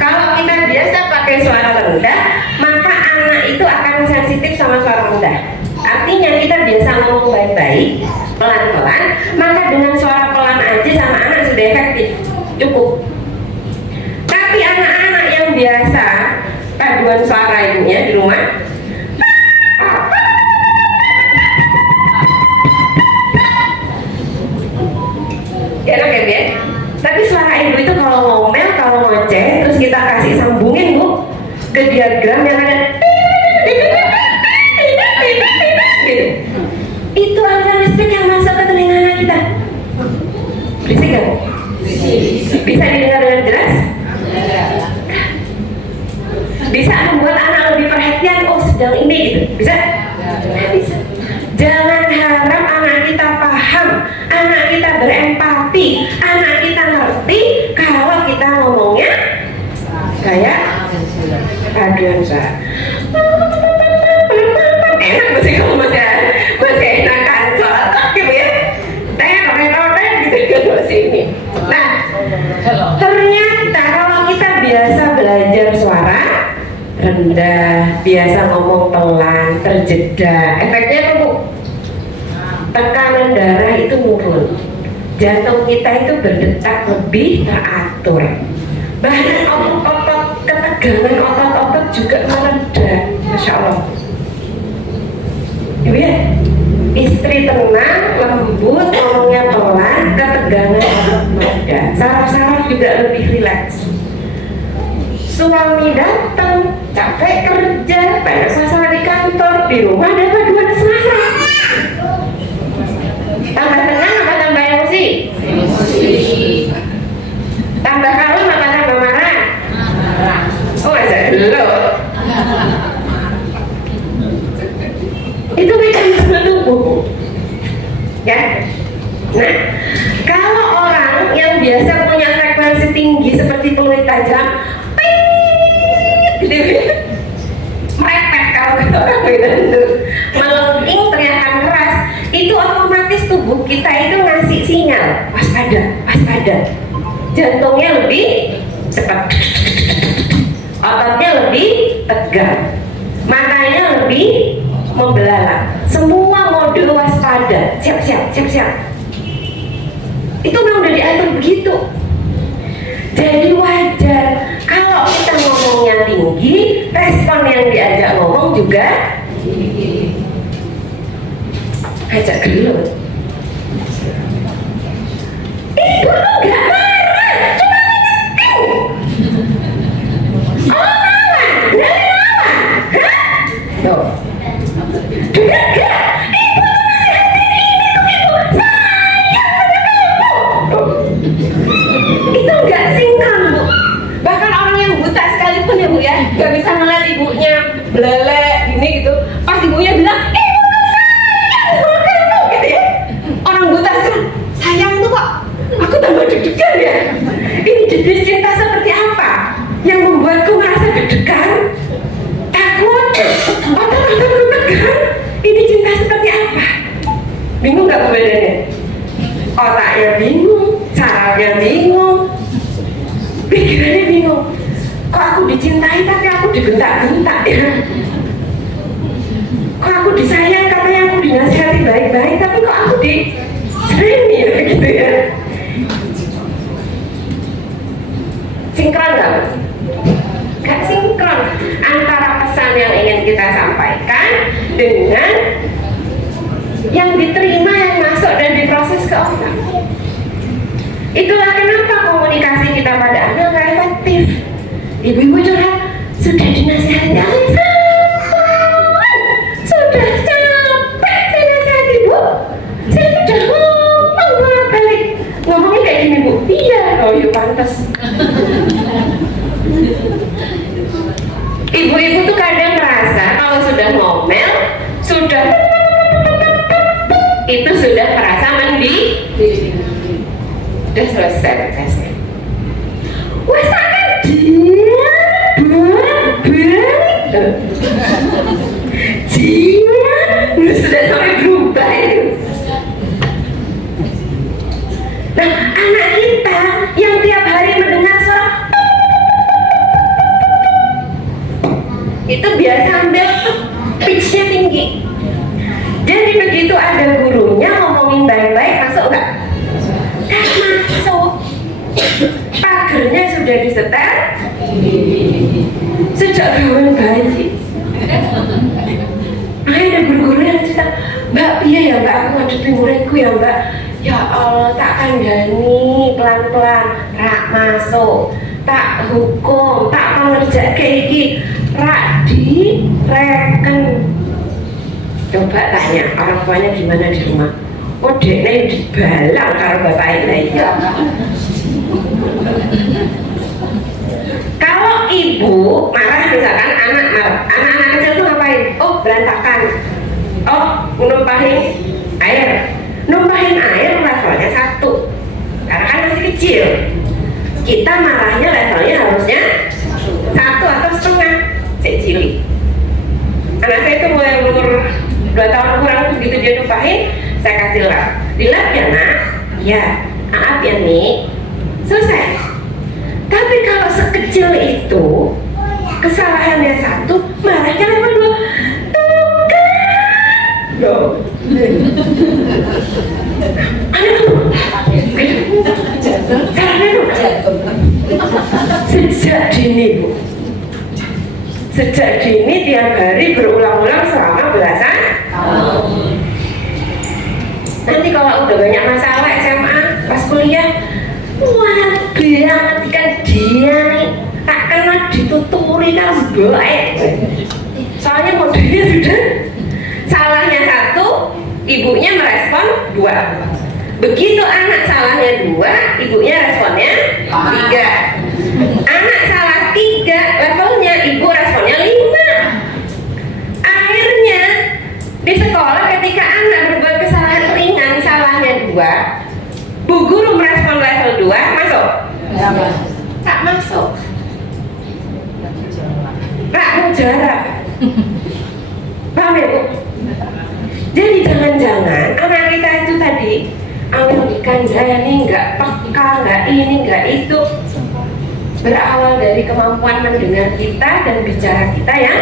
Kalau kita biasa pakai suara rendah, maka anak itu akan sensitif sama suara rendah. Artinya kita biasa ngomong baik-baik, pelan-pelan, maka dengan suara pelan aja sama anak sudah efektif, cukup. Tapi anak-anak yang biasa paduan suara ibunya di rumah, enak ya Bu ya? Tapi suara ibu itu kalau ngomel, kalau ngoceh, terus kita kasih sambungin Bu ke diagram yang ada gitu. Itu aliran listrik yang masuk ke telinga anak kita. Berisik gak Bu? Bisa didengar dengan jelas? Bisa membuat anak lebih perhatian, oh sedang ini gitu. Bisa? Bisa. Jangan harap anak kita paham, anak kita berempati, anak kita ngerti kalau kita ngomongnya kayak paduan suara. Enak masih kamu masih enakan suara gitu ya. Teng gitu masih ini. Nah, ternyata kalau kita biasa belajar suara rendah, biasa ngomong pelan, terjeda, efeknya apa Bu? Tekanan darah itu turun, jantung kita itu berdetak lebih teratur, bahkan otot-otot, ketegangan otot-otot juga mereda. Masya Allah. Ibu ya, istri tenang, lembut, ngomongnya pelan, ketegangan otot mereda, saraf-saraf juga lebih rileks. Suami datang, capek kerja, banyak masalah di kantor, di rumah ada paduan suara. Tambah tenang tubuh. Ya. Nah, kalau orang yang biasa punya frekuensi tinggi seperti peluit tajam, gitu ya, merepet kalau kata orang Medan itu, melengking, teriakan keras, itu otomatis tubuh kita itu ngasih sinyal waspada, waspada. Jantungnya lebih cepat, ototnya lebih tegang, matanya lebih membelalak, semua mode waspada, siap siap siap siap. Itu memang udah diatur begitu. Jadi wajar kalau kita ngomongnya tinggi, respon yang diajak ngomong juga tinggi. Ajak dulu. Ibu lu gak marah, cuma ngingetin. Oh marah, dari marah, hah? Tuh. Dengar gak? Ibu tuh nasihatin ini tuh ibu, sayang pada kamu. Itu nggak sinkron, Bu. Bahkan orang yang buta sekalipun ya, Bu ya, nggak bisa ngeliat ibunya belelek gini gitu. Pas ibunya bilang, ibu tuh sayang sama kamu, gitu ya. Orang buta bilang, sayang tuh kok, aku tambah deg-degan ya. Ini jenis cinta seperti apa yang membuatku merasa deg-degan, takut, otot-ototku tegang? Ini cinta seperti apa? Bingung nggak Bu badannya? Otaknya bingung, caranya bingung, pikirannya bingung. Kok aku dicintai tapi aku dibentak-bentak ya? Kok aku disayang katanya aku dinasihati baik-baik tapi kok aku dicerimi ya gitu ya? Sinkron nggak? Gak sinkron antara pesan yang ingin kita sampaikan dengan yang diterima, yang masuk dan diproses ke otak. Itulah kenapa komunikasi kita pada anak gak efektif. Ibu-ibu curhat, sudah dinasihati Alisa, sudah capek saya nasihati Bu, saya sudah ngomong bolak-balik. Ngomongnya kayak gini Bu, iya, oh yuk pantas. Ibu-ibu tuh kadang merasa kalau sudah ngomel, sudah itu sudah merasa udah selesai tesnya. Wes akan dia sudah sampai berubah itu. Nah, anak kita yang tiap hari mendengar suara itu biasa ambil pitch-nya tinggi. Jadi begitu ada gurunya ngomongin baik-baik, masuk nggak? Nggak masuk. Pagernya sudah disetel sejak gawan bayi. Ada guru-guru yang cerita, Mbak, iya ya Mbak, aku ngadepi muridku ya Mbak. Ya Allah, tak kandani pelan-pelan, rak masuk, tak hukum, tak pengerja kayak gini, rak direken. Coba tanya orang tuanya gimana di rumah. Oh deknya dibalang karo bapaknya lah iya. Kalau ibu marah, misalkan anak marah, anak-anak kecil tuh ngapain? Oh berantakan. Oh numpahin air. Numpahin air levelnya 1 karena kan masih kecil. Kita marahnya levelnya harusnya 1 atau setengah. Cek cilik. Anak saya itu mulai umur 2 tahun kurang begitu dia numpahin, saya kasih lap. Dilap ya nak? Ya. Maaf ya nih. Selesai. Tapi kalau sekecil itu kesalahannya 1, marahnya level 2. Tuh kan? Loh. Sejak dini Bu, sejak dini tiap hari berulang-ulang selama belasan tahun. Nanti kalau udah banyak masalah SMA, pas kuliah, wah ketika dia nih tak kena dituturi kan baik. Soalnya modelnya sudah salahnya 1, ibunya merespon 2. Begitu anak salahnya 2, ibunya responnya 3. Anak salah 3, levelnya ibu responnya 5. Akhirnya di sekolah ketika anak 2, Bu Guru merespon level 2, masuk? Tak masuk. Tak mau jarak. Paham ya, Bu? Jadi jangan-jangan anak kita itu tadi American ini nggak peka, nggak ini, nggak itu, berawal dari kemampuan mendengar kita dan bicara kita yang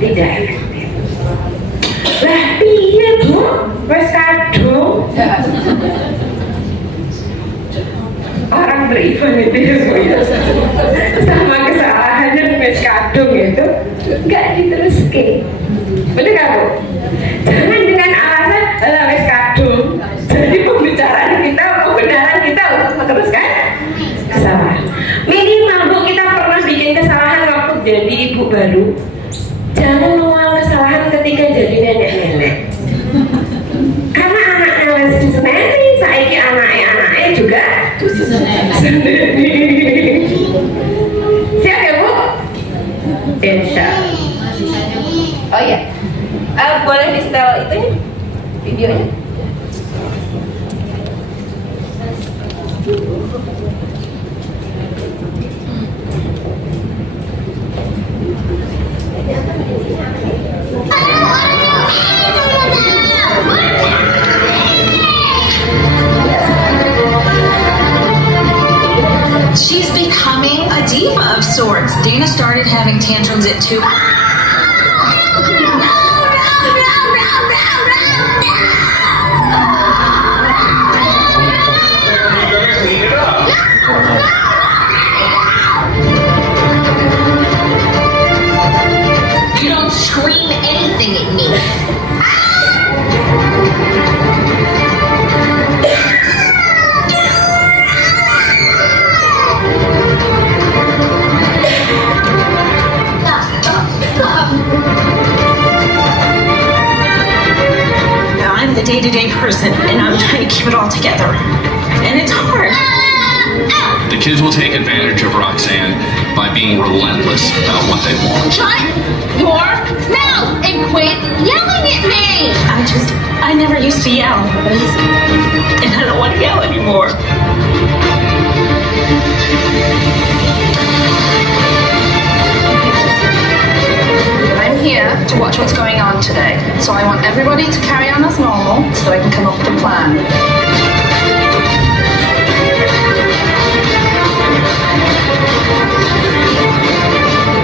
tidak efektif. Lah piye, Bu? Wes kadung. Orang beriman itu ya, Bu, ya. Sama kesalahannya wes kadung itu nggak diteruske. Bener nggak, Bu? Jangan dengan alasan wes kadung. Jadi pembicaraan kita, kebenaran kita untuk meneruskan kesalahan. Minimal, Bu, kita pernah bikin kesalahan waktu jadi ibu baru. Jangan mengulang kesalahan ketika jadi nenek-nenek. Karena anaknya wes seneni, saiki anaknya juga seneni. Siap ya, Bu? Insya. Oh iya. Boleh di setel itu videonya? She's becoming a diva of sorts. Dana started having tantrums at 2. You don't scream anything at me. Now, I'm the day-to-day person, and I'm trying to keep it all together. And it's hard. The kids will take advantage of Roxanne by being relentless about what they want. Shut your mouth and quit yelling at me! I never used to yell. And I don't want to yell anymore. I'm here to watch what's going on today, so I want everybody to carry on as normal so that I can come up with a plan.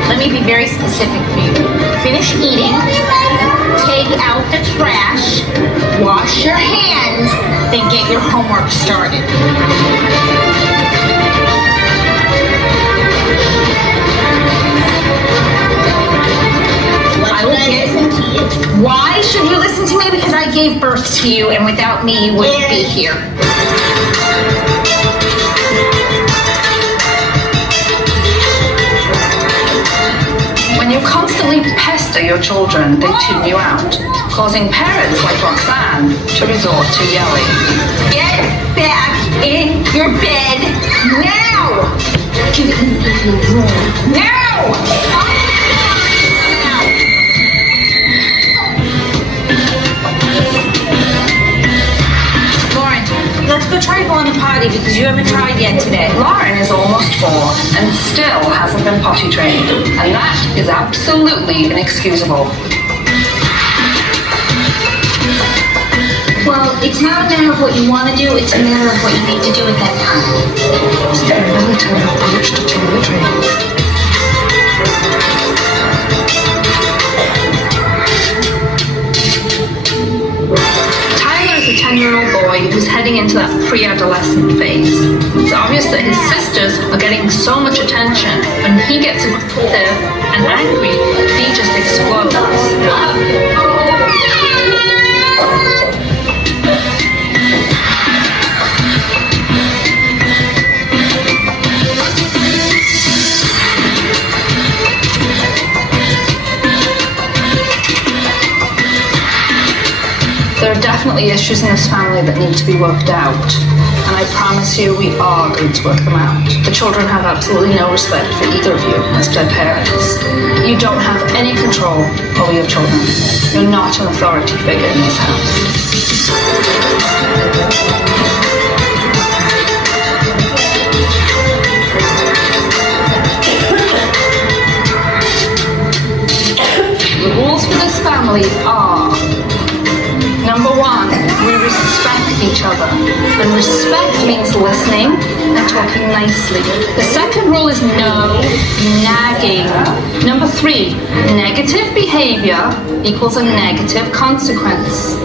Let me be very specific for you. Finish eating, take out the trash, wash your hands, then get your homework started. Why should you listen to me? Because I gave birth to you, and without me, you wouldn't be here. When you constantly pester your children, they tune you out, causing parents like Roxanne to resort to yelling. Get back in your bed now! Get into your room now! Lauren, let's go try to go on the potty because you haven't tried yet today. Lauren is almost 4 and still hasn't been potty trained, and that is absolutely inexcusable. Well, it's not a matter of what you want to do, it's a matter of what you need to do at that time. It's a military approach to toiletry. Tyler is a 10-year-old boy who's heading into that pre-adolescent phase. It's obvious that his sisters are getting so much attention. When he gets aggressive and angry, he just explodes. There are definitely issues in this family that need to be worked out, and I promise you we are going to work them out. The children have absolutely no respect for either of you as their parents. You don't have any control over your children. You're not an authority figure in this house. The rules for this family are: number one, we respect each other. And respect means listening and talking nicely. The second rule is no nagging. Number three, negative behavior equals a negative consequence.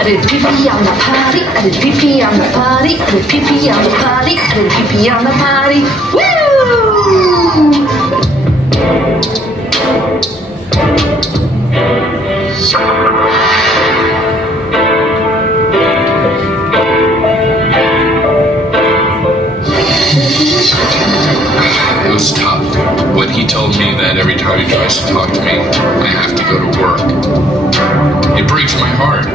I did pee-pee on the potty, I did pee-pee on the potty, I did pee-pee on the potty, I did pee-pee on the potty. It was tough when he told me that every time he tries to talk to me, I have to go to work. It breaks my heart.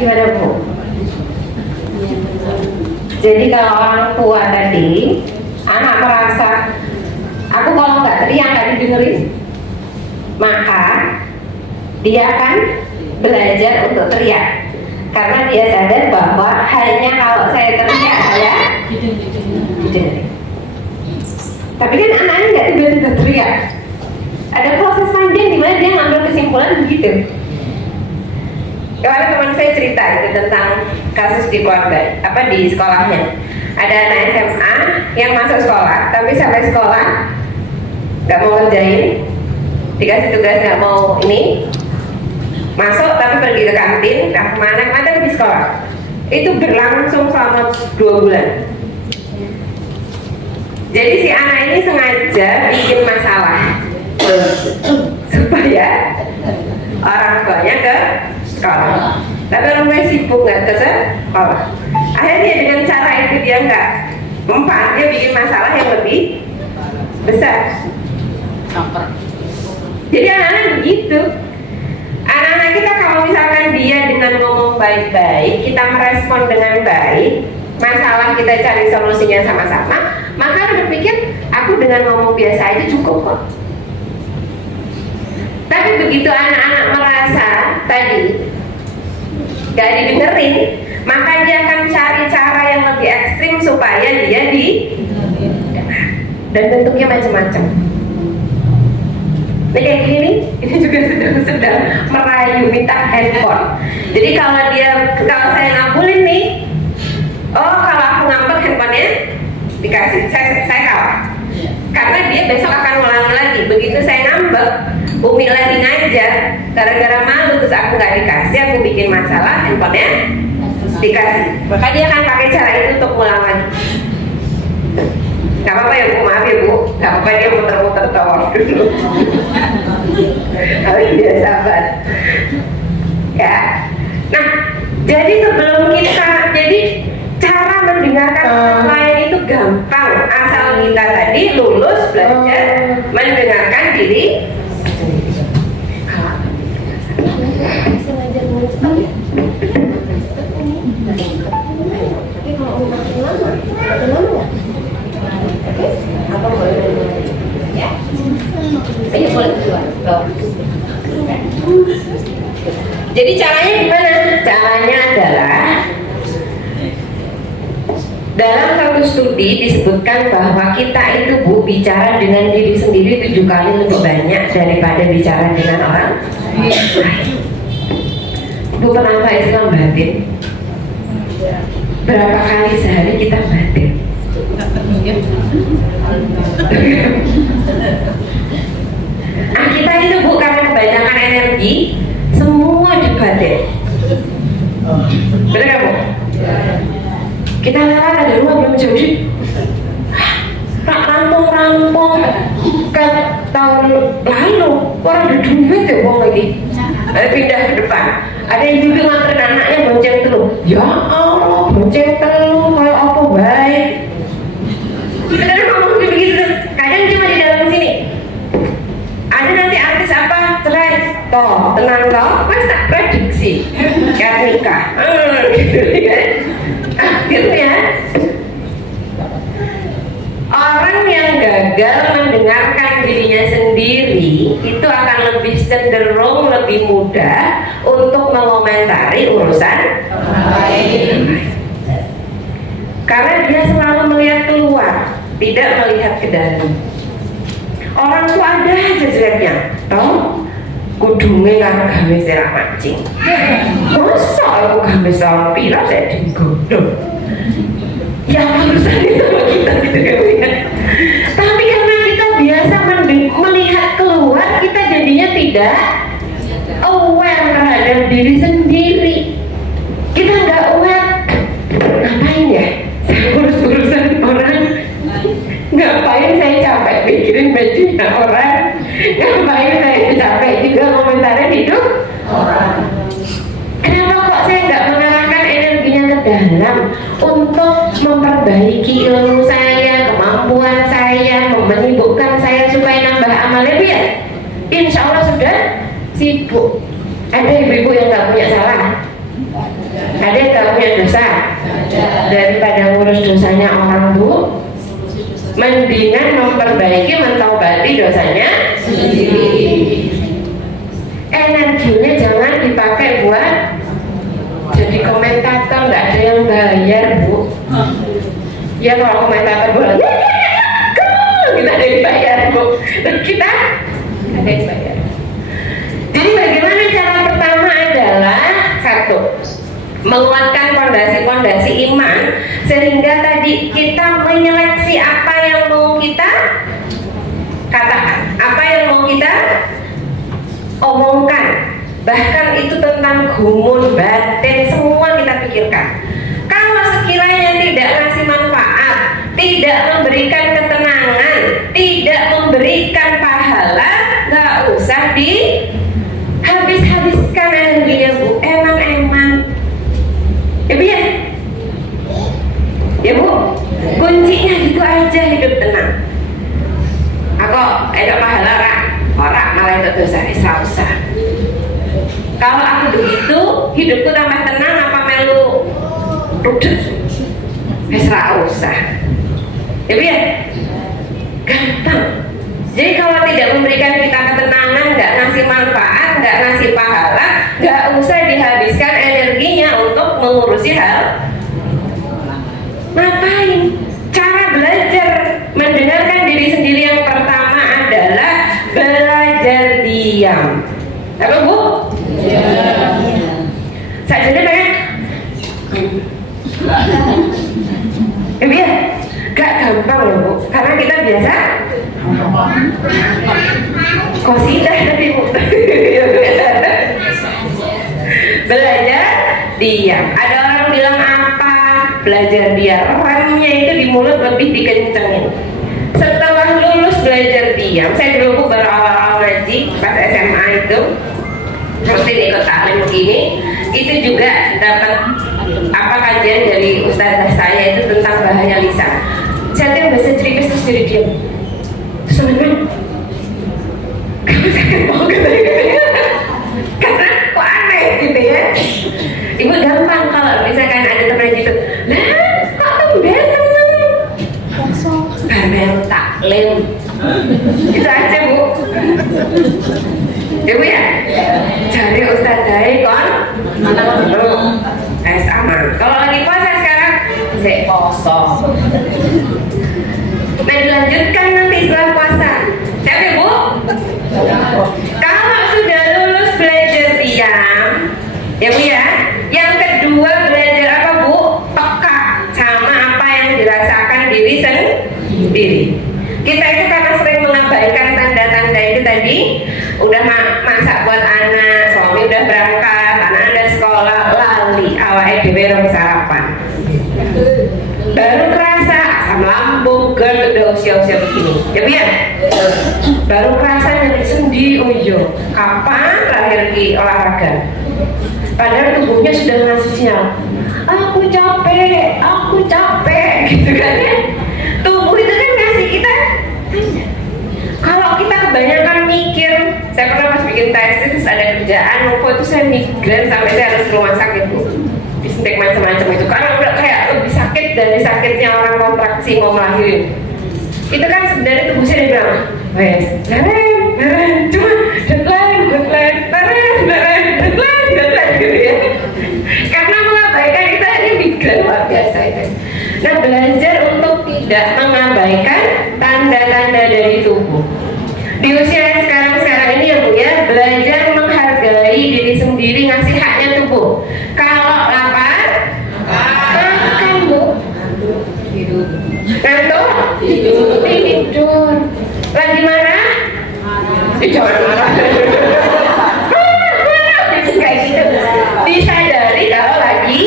Gimana Bu? Jadi kalau orang tua tadi, anak merasa aku kalau nggak teriak nggak didengerin, maka dia akan belajar untuk teriak karena dia sadar bahwa hanya kalau saya teriak saya didengerin. Tapi kan anak-anak nggak tiba-tiba teriak. Ada proses panjang di mana dia ngambil kesimpulan begitu. Kemarin teman saya cerita gitu tentang kasus di keluarga, di sekolahnya. Ada anak SMA yang masuk sekolah, tapi sampai sekolah nggak mau ngerjain, dikasih tugas nggak mau ini, masuk tapi pergi ke kantin, kemana di sekolah. Itu berlangsung selama 2 bulan. Jadi si anak ini sengaja bikin masalah supaya orang tuanya ke sekolah. Tapi orang tua sibuk nggak ke sekolah. Akhirnya dengan cara itu dia nggak mempan, dia bikin masalah yang lebih besar. Jadi anak-anak begitu. Anak-anak kita kalau misalkan dia dengan ngomong baik-baik, kita merespon dengan baik, masalah kita cari solusinya sama-sama, maka berpikir aku dengan ngomong biasa aja cukup kok. Tapi begitu anak-anak merasa tadi gak didengerin, maka dia akan cari cara yang lebih ekstrim supaya dia dan bentuknya macam-macam. Ini kayak gini, ini juga sedang merayu minta handphone. Jadi kalau saya ngabulin nih, kalau aku ngambek handphonenya dikasih, saya kalah. Karena dia besok akan ulangi lagi. Begitu saya ngambek, Umi lagi ngajar, gara-gara malu terus aku nggak dikasih, aku bikin masalah, handphonenya dikasih. Maka dia akan pakai cara itu untuk ulang lagi. Gak apa-apa ya Bu, maaf ya Bu, gak apa-apa dia muter-muter tawaf dulu. Oh iya, sabar. Ya. Nah, jadi sebelum jadi cara mendengarkan orang lain itu gampang, asal kita tadi lulus belajar mendengarkan diri. Sengaja nulis ya? Tapi kalau makin lama nggak? Oke? Apa boleh? Ya? Ayo boleh keluar. Jadi caranya gimana? Caranya adalah dalam satu studi disebutkan bahwa kita itu Bu bicara dengan diri sendiri 7 kali lebih banyak daripada bicara dengan orang lain. Bu pernah Islam batin? berapa kali sehari kita batin? Nah, kita itu Bu, karena kebanyakan energi semua dibatin. Bener gak Bu? Kita lewat ada rumah belum jadi tak rampung ke tahun lalu, orang ada duit ya Bang lagi. Pindah ke depan, ada ibu nganterin anaknya bonceng telur. Ya Allah, bonceng telur kayak apa baik. Kita ngomong begitu, kadang cuma di dalam sini. Ada nanti artis apa cerai, toh tenang toh, mas tak prediksi, kayak nikah, gitu kan? Akhirnya orang yang gagal mendengarkan dirinya sendiri itu akan lebih cenderung lebih mudah untuk mengomentari urusan lain. Karena dia selalu melihat keluar, tidak melihat ke dalam. Orang tuh ada aja jeleknya, toh kudungnya kan gawe serak mancing. Masa aku gawe sapi lah saya digodong. Yang urusan itu sama kita gitu kan. Tapi karena kita biasa melihat keluar, kita jadinya tidak aware terhadap diri sendiri. Kita nggak aware, ngapain ya saya urus-urusan orang, ngapain saya capek pikirin bajunya orang, ngapain saya capek juga komentarin hidup orang. Kenapa kok saya nggak mengarahkan energinya ke dalam untuk memperbaiki ilmu saya, kemampuan saya, menyibukkan saya supaya nambah amalnya biar insya Allah sudah sibuk. Ada ibu-ibu yang nggak punya salah, ada yang nggak punya dosa. Daripada ngurus dosanya orang Bu, mendingan memperbaiki, mentaubati dosanya sendiri. Energinya jangan dipakai buat jadi komentator, nggak ada yang bayar Bu. Ya kalau komentator boleh, kita ada yang bayar Bu. Kita ada yang bayar. Jadi bagaimana cara pertama adalah satu, menguatkan fondasi-fondasi iman sehingga tadi kita menyeleksi apa yang mau kita katakan, apa yang mau kita omongkan, bahkan itu tentang gumun batin semua kita pikirkan. Kalau sekiranya tidak ngasih manfaat, tidak memberikan ketenangan, tidak memberikan pahala, nggak usah dihabis-habiskan energinya Bu. Emang ya Bu ya? Ya Bu, kuncinya gitu aja, hidup tenang. Aku enak pahala orang malah itu dosa, usah. Kalau aku begitu, hidupku tambah tenang, apa melu rudet? Usah. Ya Bu ya? Gampang. Jadi kalau tidak memberikan kita ketenangan, nggak ngasih manfaat, nggak ngasih pahala, nggak usah dihabiskan energinya untuk mengurusi hal. Ngapain? Cara belajar mendengarkan diri sendiri yang pertama adalah belajar diam. Apa Bu? Ya. Saya jadi pengen. Ya, gak gampang loh Bu, karena kita biasa kosidah tadi Bu. Belajar diam. Ada orang bilang apa? Belajar diam. Remnya itu di mulut lebih dikencengin. Setelah lulus belajar diam, saya dulu baru awal-awal ngaji pas SMA itu, seperti ikut taklim begini, itu juga dapat apa kajian dari ustazah saya itu tentang bahaya lisan. Saya tuh bahasa cerita terus jadi diam. Sebenarnya kamu sakit banget karena kok aneh gitu ya. Ibu gampang kalau misalkan ada teman gitu, lah kok tumben tenang kosong baru taklim itu aja Bu. Ya Bu ya, cari ustazah kon aman. Kalau lagi puasa sekarang saya kosong. Nah dilanjutkan nanti setelah puasa. Siapa Bu? Kalau sudah lulus belajar diam, ya Bu ya. Yang kedua belajar apa Bu? Peka. baru kerasa nyeri sendi. Oh iya, kapan terakhir di olahraga? Padahal tubuhnya sudah ngasih sinyal, aku capek gitu kan ya. Tubuh itu kan ngasih kita tanda. Kalau kita kebanyakan mikir, saya pernah pas bikin tesis ada kerjaan, waktu itu saya migrain sampai saya harus ke rumah sakit Bu, disuntik macam-macam itu karena udah kayak lebih sakit dari sakitnya orang kontraksi mau melahirin. Itu kan sebenarnya tubuh saya bilang, wes, meren, cuma deadline, gitu ya. Karena mengabaikan kita ini migrain luar biasa itu. Nah, belajar untuk tidak mengabaikan tanda-tanda dari tubuh. Di usia sekarang ini ya Bu ya, belajar menghargai diri sendiri, ngasih haknya tubuh. Kalau lapar, makan Bu. Ngantuk? Tidur. Lagi marah? Jangan marah. Kayak gitu. Disadari kalau lagi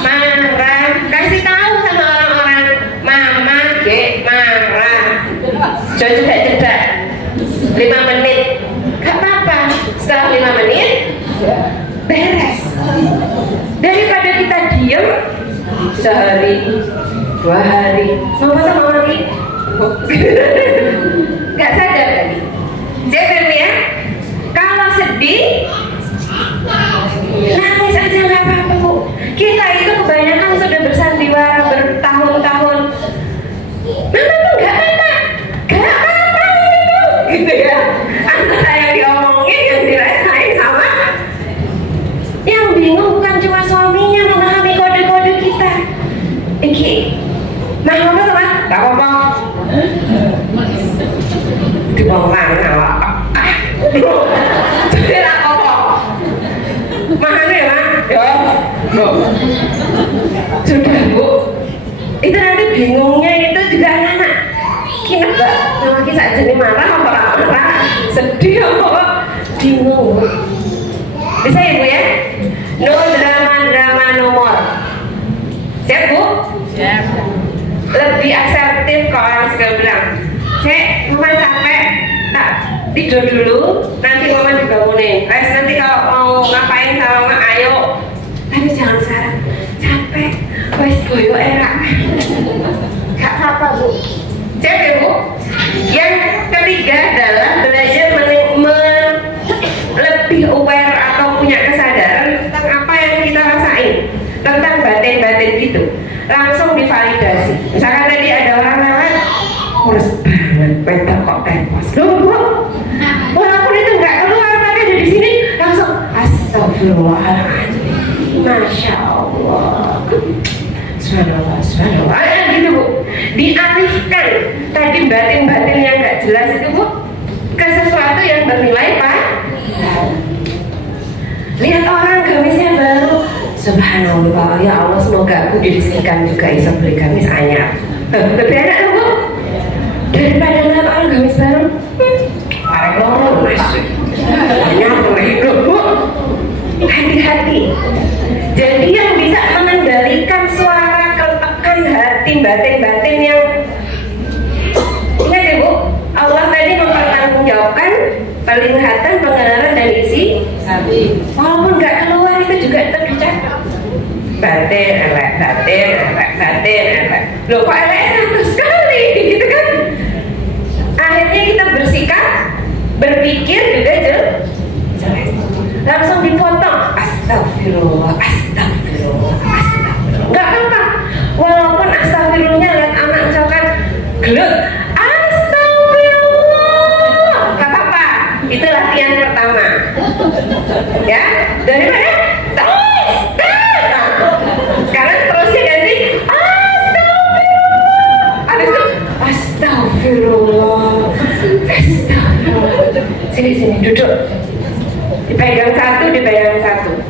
marah. Kasih tahu sama orang-orang, mama Dek marah. Coba cedak 5 menit. Gak apa-apa. Setelah 5 menit beres. Daripada kita diem sehari, 2 hari, sama-sama lagi. Gak sadar lagi. Jadi ya, kalau sedih nangis aja nggak apa-apa Bu. Kita itu kebanyakan sudah bersandiwara bertahun-tahun. Mama tuh nggak apa-apa gitu ya. Antara yang diomongin, yang dirasain sama yang bingung bukan cuma suaminya memahami kode-kode kita. Iki, nah mama tuh nggak apa-apa. Dibangun jadi apa? Mana ya Mas? Ya, sudah Bu. Itu nanti bingungnya itu juga anak-anak. Kini Mbak, sama kita jadi marah apa marah, sedih apa bingung. Bisa ya Bu ya? No drama nomor. Siap Bu? Siap. Lebih asertif kalau orang suka bilang, Cek, mama capek, tak tidur dulu, nanti mama dibangunin. Nanti kalau mau ngapain sama mama, ayo. Tapi jangan sekarang, capek, wes boyo era. Gak apa-apa Bu. Cek ya Bu. Yang ketiga adalah belajar lebih aware atau punya kesadaran tentang apa yang kita rasain, tentang batin-batin gitu. Langsung divalidasi. Misalkan tadi ada orang lewat, kurus banget, beda kok tempos. Loh Bu, walaupun itu nggak keluar tapi dari sini langsung astagfirullahaladzim, masya Allah, subhanallah, gitu Bu. Dialihkan tadi batin-batin yang nggak jelas itu Bu ke sesuatu yang bernilai Pak. Lihat orang gamisnya baru, subhanallah, ya Allah semoga aku dirizkikan juga bisa beli gamis anyar. Lebih enak loh Bu daripada ngeliat orang gamis baru. Parek lorong mas, anyar loh Bu. Hati-hati. Jadi yang bisa mengendalikan suara, keletekan hati, batin-batin yang ingat ya Bu, Allah tadi mempertanggungjawabkan penglihatan, pengenalan dan isi hati. Walaupun nggak keluar itu juga tetap dicatat. Batin, elek. Loh kok elek 100 kali gitu kan? Akhirnya kita bersikap, berpikir juga jelas. Langsung dipotong. Astagfirullah. Nggak apa-apa. Walaupun astagfirullahnya lihat anak misalkan gelut. Itu latihan pertama ya, daripada sekarang terusnya ganti astagfirullah. Sini duduk, dipegang satu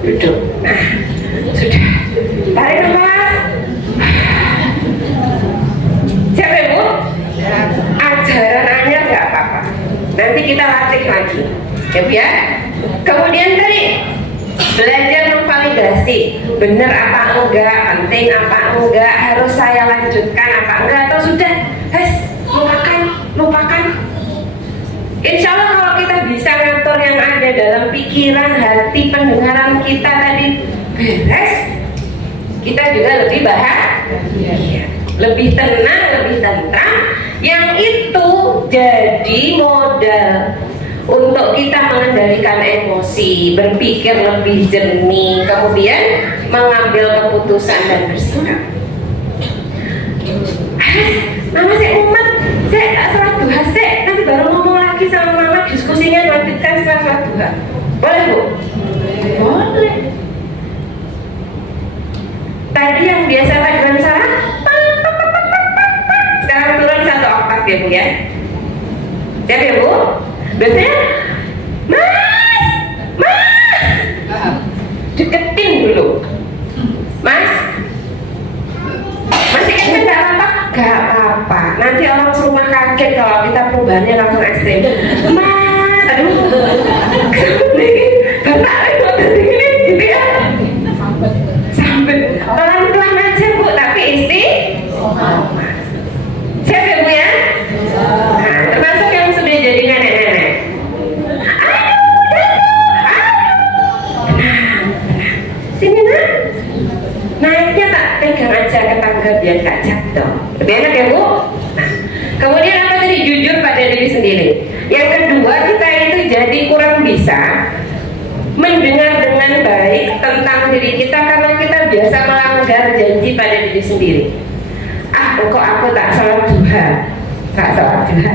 duduk. Nah sudah, tarik nafas. Siap ya Bu? Ajaran anyar nggak apa-apa, nanti kita latih lagi ya. Kemudian tadi belajar memvalidasi benar apa enggak, penting apa enggak, harus saya lanjutkan apa enggak, atau sudah lupakan. Insya pikiran, hati, pendengaran kita tadi beres, kita juga lebih bahagia, lebih tenang, lebih tentram. Yang itu jadi modal untuk kita mengendalikan emosi, berpikir lebih jernih, kemudian mengambil keputusan dan bersikap. Mama saya umat, saya sholat duha, nanti baru ngomong lagi sama mama, diskusinya lanjutkan setelah sholat duha. Boleh Bu? Boleh. Tadi yang biasa paduan salah, sekarang turun 1 oktav ya Bu ya. Siap ya Bu? Biasanya, Mas, deketin dulu. Mas, masih kecil gak apa-apa? Gak apa-apa. Nanti orang serumah kaget kalau kita perubahannya langsung ekstrim. Mas, aduh, bapak mau ini gitu ya. Sampai pelan-pelan aja Bu, tapi siap ya Bu ya? Nah, termasuk yang sudah jadi nenek-nenek. Sini nak, naiknya tak pegang aja ke tangga biar gak jatuh. Lebih enak ya Bu? Nah, kemudian apa tadi? Jujur pada diri sendiri. Yang kedua, kita itu jadi kurang bisa mendengar dengan baik tentang diri kita karena kita biasa melanggar janji pada diri sendiri. Kok aku tak sholat duha, tak sholat duha.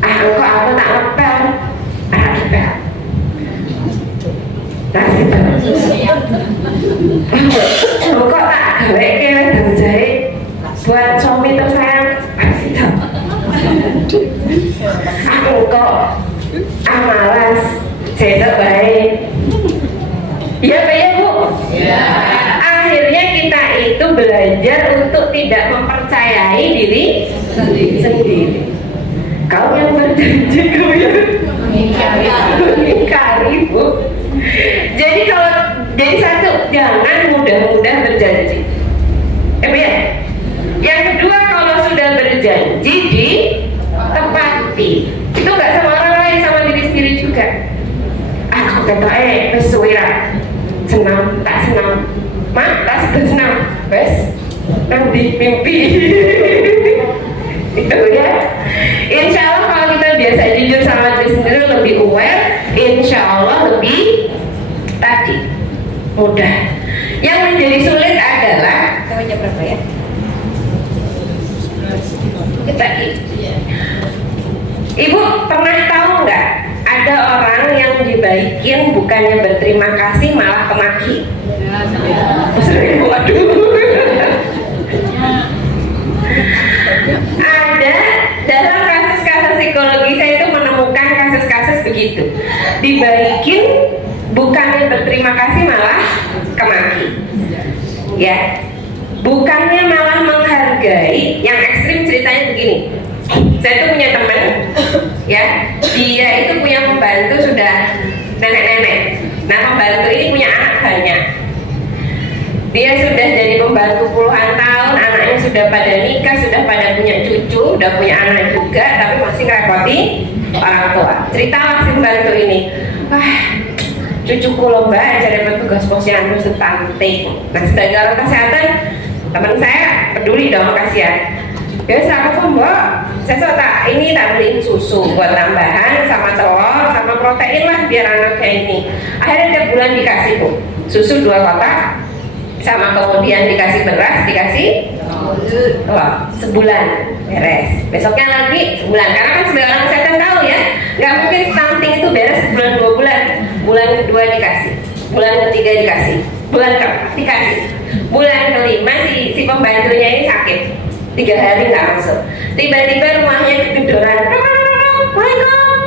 Kok aku tak ngepel, ngepel. Kok tak gawe kewe dan jahit buat suami tersayang, aku kok malas, saya baik. Iya Pak ya Bu? Ya. Akhirnya kita itu belajar untuk tidak mempercayai diri sendiri. Kau yang berjanji, kau yang mengingkari Bu. Jadi satu, jangan mudah-mudah berjanji. Ya. Yang kedua, kalau sudah berjanji ditepati. Itu nggak sama orang lain, sama diri sendiri juga. Aku kata pesuira senang, tak senang, tak senang, nanti mimpi. Itu ya. Insya Allah kalau kita biasa jujur sama diri sendiri, lebih aware, insya Allah lebih tadi mudah. Yang menjadi sulit adalah jam berapa ya? Kita Ibu pernah tahu nggak ada orang yang dibaikin bukannya berterima kasih malah kemaki? Sering, waduh. Ada dalam kasus-kasus psikologi saya itu menemukan kasus-kasus begitu. Dibaikin bukannya berterima kasih malah kemaki. Ya. Bukannya malah menghargai. Yang ekstrim ceritanya begini. Saya itu punya teman, ya, dia itu punya pembantu sudah nenek-nenek. Nah, pembantu ini punya anak banyak. Dia sudah jadi pembantu puluhan tahun, anaknya sudah pada nikah, sudah pada punya cucu, udah punya anak juga, tapi masih ngerepoti orang tua. Ceritalah si pembantu ini, cucuku lomba aja dapat tugas posyandu stunting. Nah, sebagai orang kesehatan, teman saya peduli dong, kasihan. Ya apa kok Mbak, saya tak beliin susu buat tambahan sama telur sama protein lah biar anaknya ini. Akhirnya tiap bulan dikasih Bu susu 2 kotak, sama kemudian dikasih beras, dikasih telur sebulan beres. Besoknya lagi sebulan, karena kan sebagai orang kesehatan tahu ya, nggak mungkin stunting itu beres sebulan 2 bulan. Bulan kedua dikasih, bulan ketiga dikasih, bulan keempat dikasih, bulan kelima si pembantunya ini sakit. 3 hari nggak masuk. Tiba-tiba rumahnya kegedoran. Waalaikumsalam.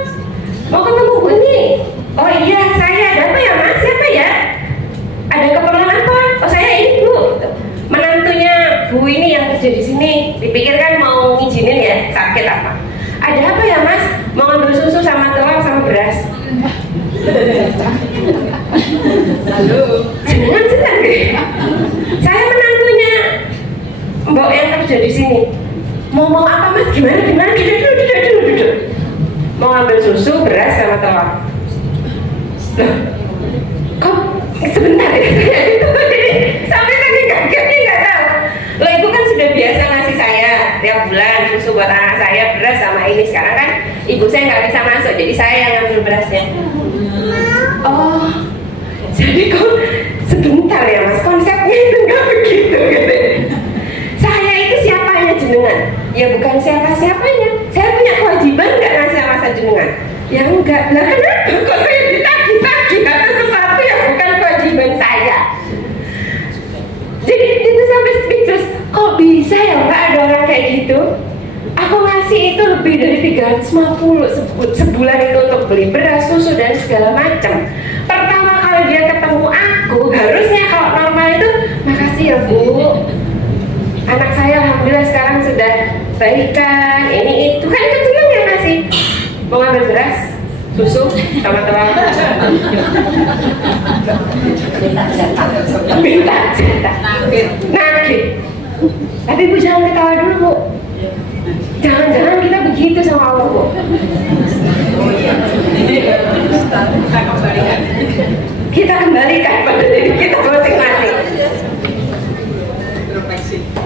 Mau ketemu Bu ini? Oh iya, saya. Ada apa ya Mas? Siapa ya? Ada keperluan apa? Oh saya ini Bu. Menantunya Bu ini yang kerja di sini. Dipikirkan mau ngizinin ya, sakit apa? Ada apa ya Mas? Mau ngambil susu sama telur sama beras. Halo. Senang deh. Saya menantunya Mbok yang kerja di sini. Mau apa Mas? Gimana? Duduk. Mau ngambil susu, beras sama telur. Loh, kok sebentar ya saya itu jadi sampai saking kagetnya nggak tahu. Loh, ibu kan sudah biasa ngasih saya tiap bulan susu buat anak saya, beras sama ini. Sekarang kan ibu saya nggak bisa masuk, jadi saya yang ngambil berasnya. Oh, jadi kok sebentar ya mas, konsepnya itu nggak begitu gitu. Saya itu siapanya jenengan? Ya bukan siapa-siapanya. Saya punya kewajiban nggak ngasih sama jenengan? Ya enggak. Lah kenapa kok saya ditagih-tagih atas sesuatu yang bukan kewajiban saya? Jadi itu sampai speechless. Kok bisa ya Mbak ada orang kayak gitu? Aku ngasih itu lebih dari 350 sebulan itu untuk beli beras, susu dan segala macam. Pertama kali dia ketemu aku, harusnya kalau normal itu makasih ya Bu, anak saya alhamdulillah sekarang sudah baikan, ini itu kan itu seneng ya ngasih. Mau ngambil beras, susu, sama telur. Minta jatah. Nagih. Tapi Bu jangan ketawa dulu Bu. Jangan-jangan kita begitu sama Allah Bu. Kita kembalikan pada diri kita masing-masing.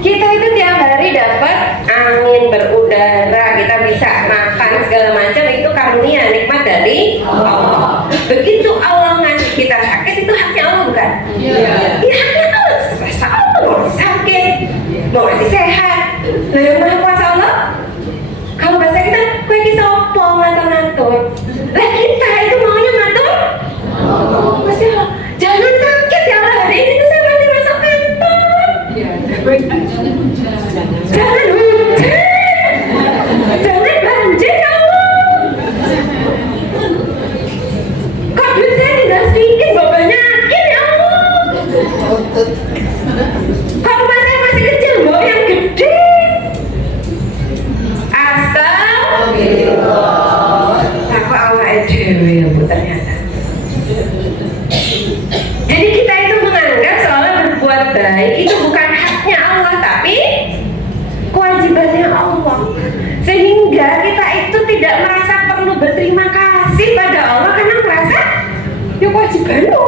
Kita itu tiap hari dapat angin berudara, kita bisa makan segala macam, itu karunia nikmat dari Allah. Begitu Allah ngasih kita sakit, itu haknya Allah bukan? Iya. Ya haknya Allah. Masa Allah mau ngasih sakit, mau ngasih sehat. Nah yang maha kuasa Allah, kalau bahasa kita kue kisah opo ngatur-ngatur. Lah kita itu maunya ngatur. Masya Allah, jangan sakit ya Allah, hari ini tuh saya masih masuk kantor. Jangan hujan, jangan banjir Allah. Kok duit saya tinggal sedikit, bawa banyakin ya Allah. Kok rumah saya masih kecil, bawa yang gede. Astagfirullah. Aku awalnya dewe ya Bu ternyata. Jadi kita itu menganggap seolah berbuat baik itu bukan haknya Allah, tapi kewajibannya Allah. Sehingga kita itu tidak merasa perlu berterima kasih pada Allah karena merasa ya kewajibanmu.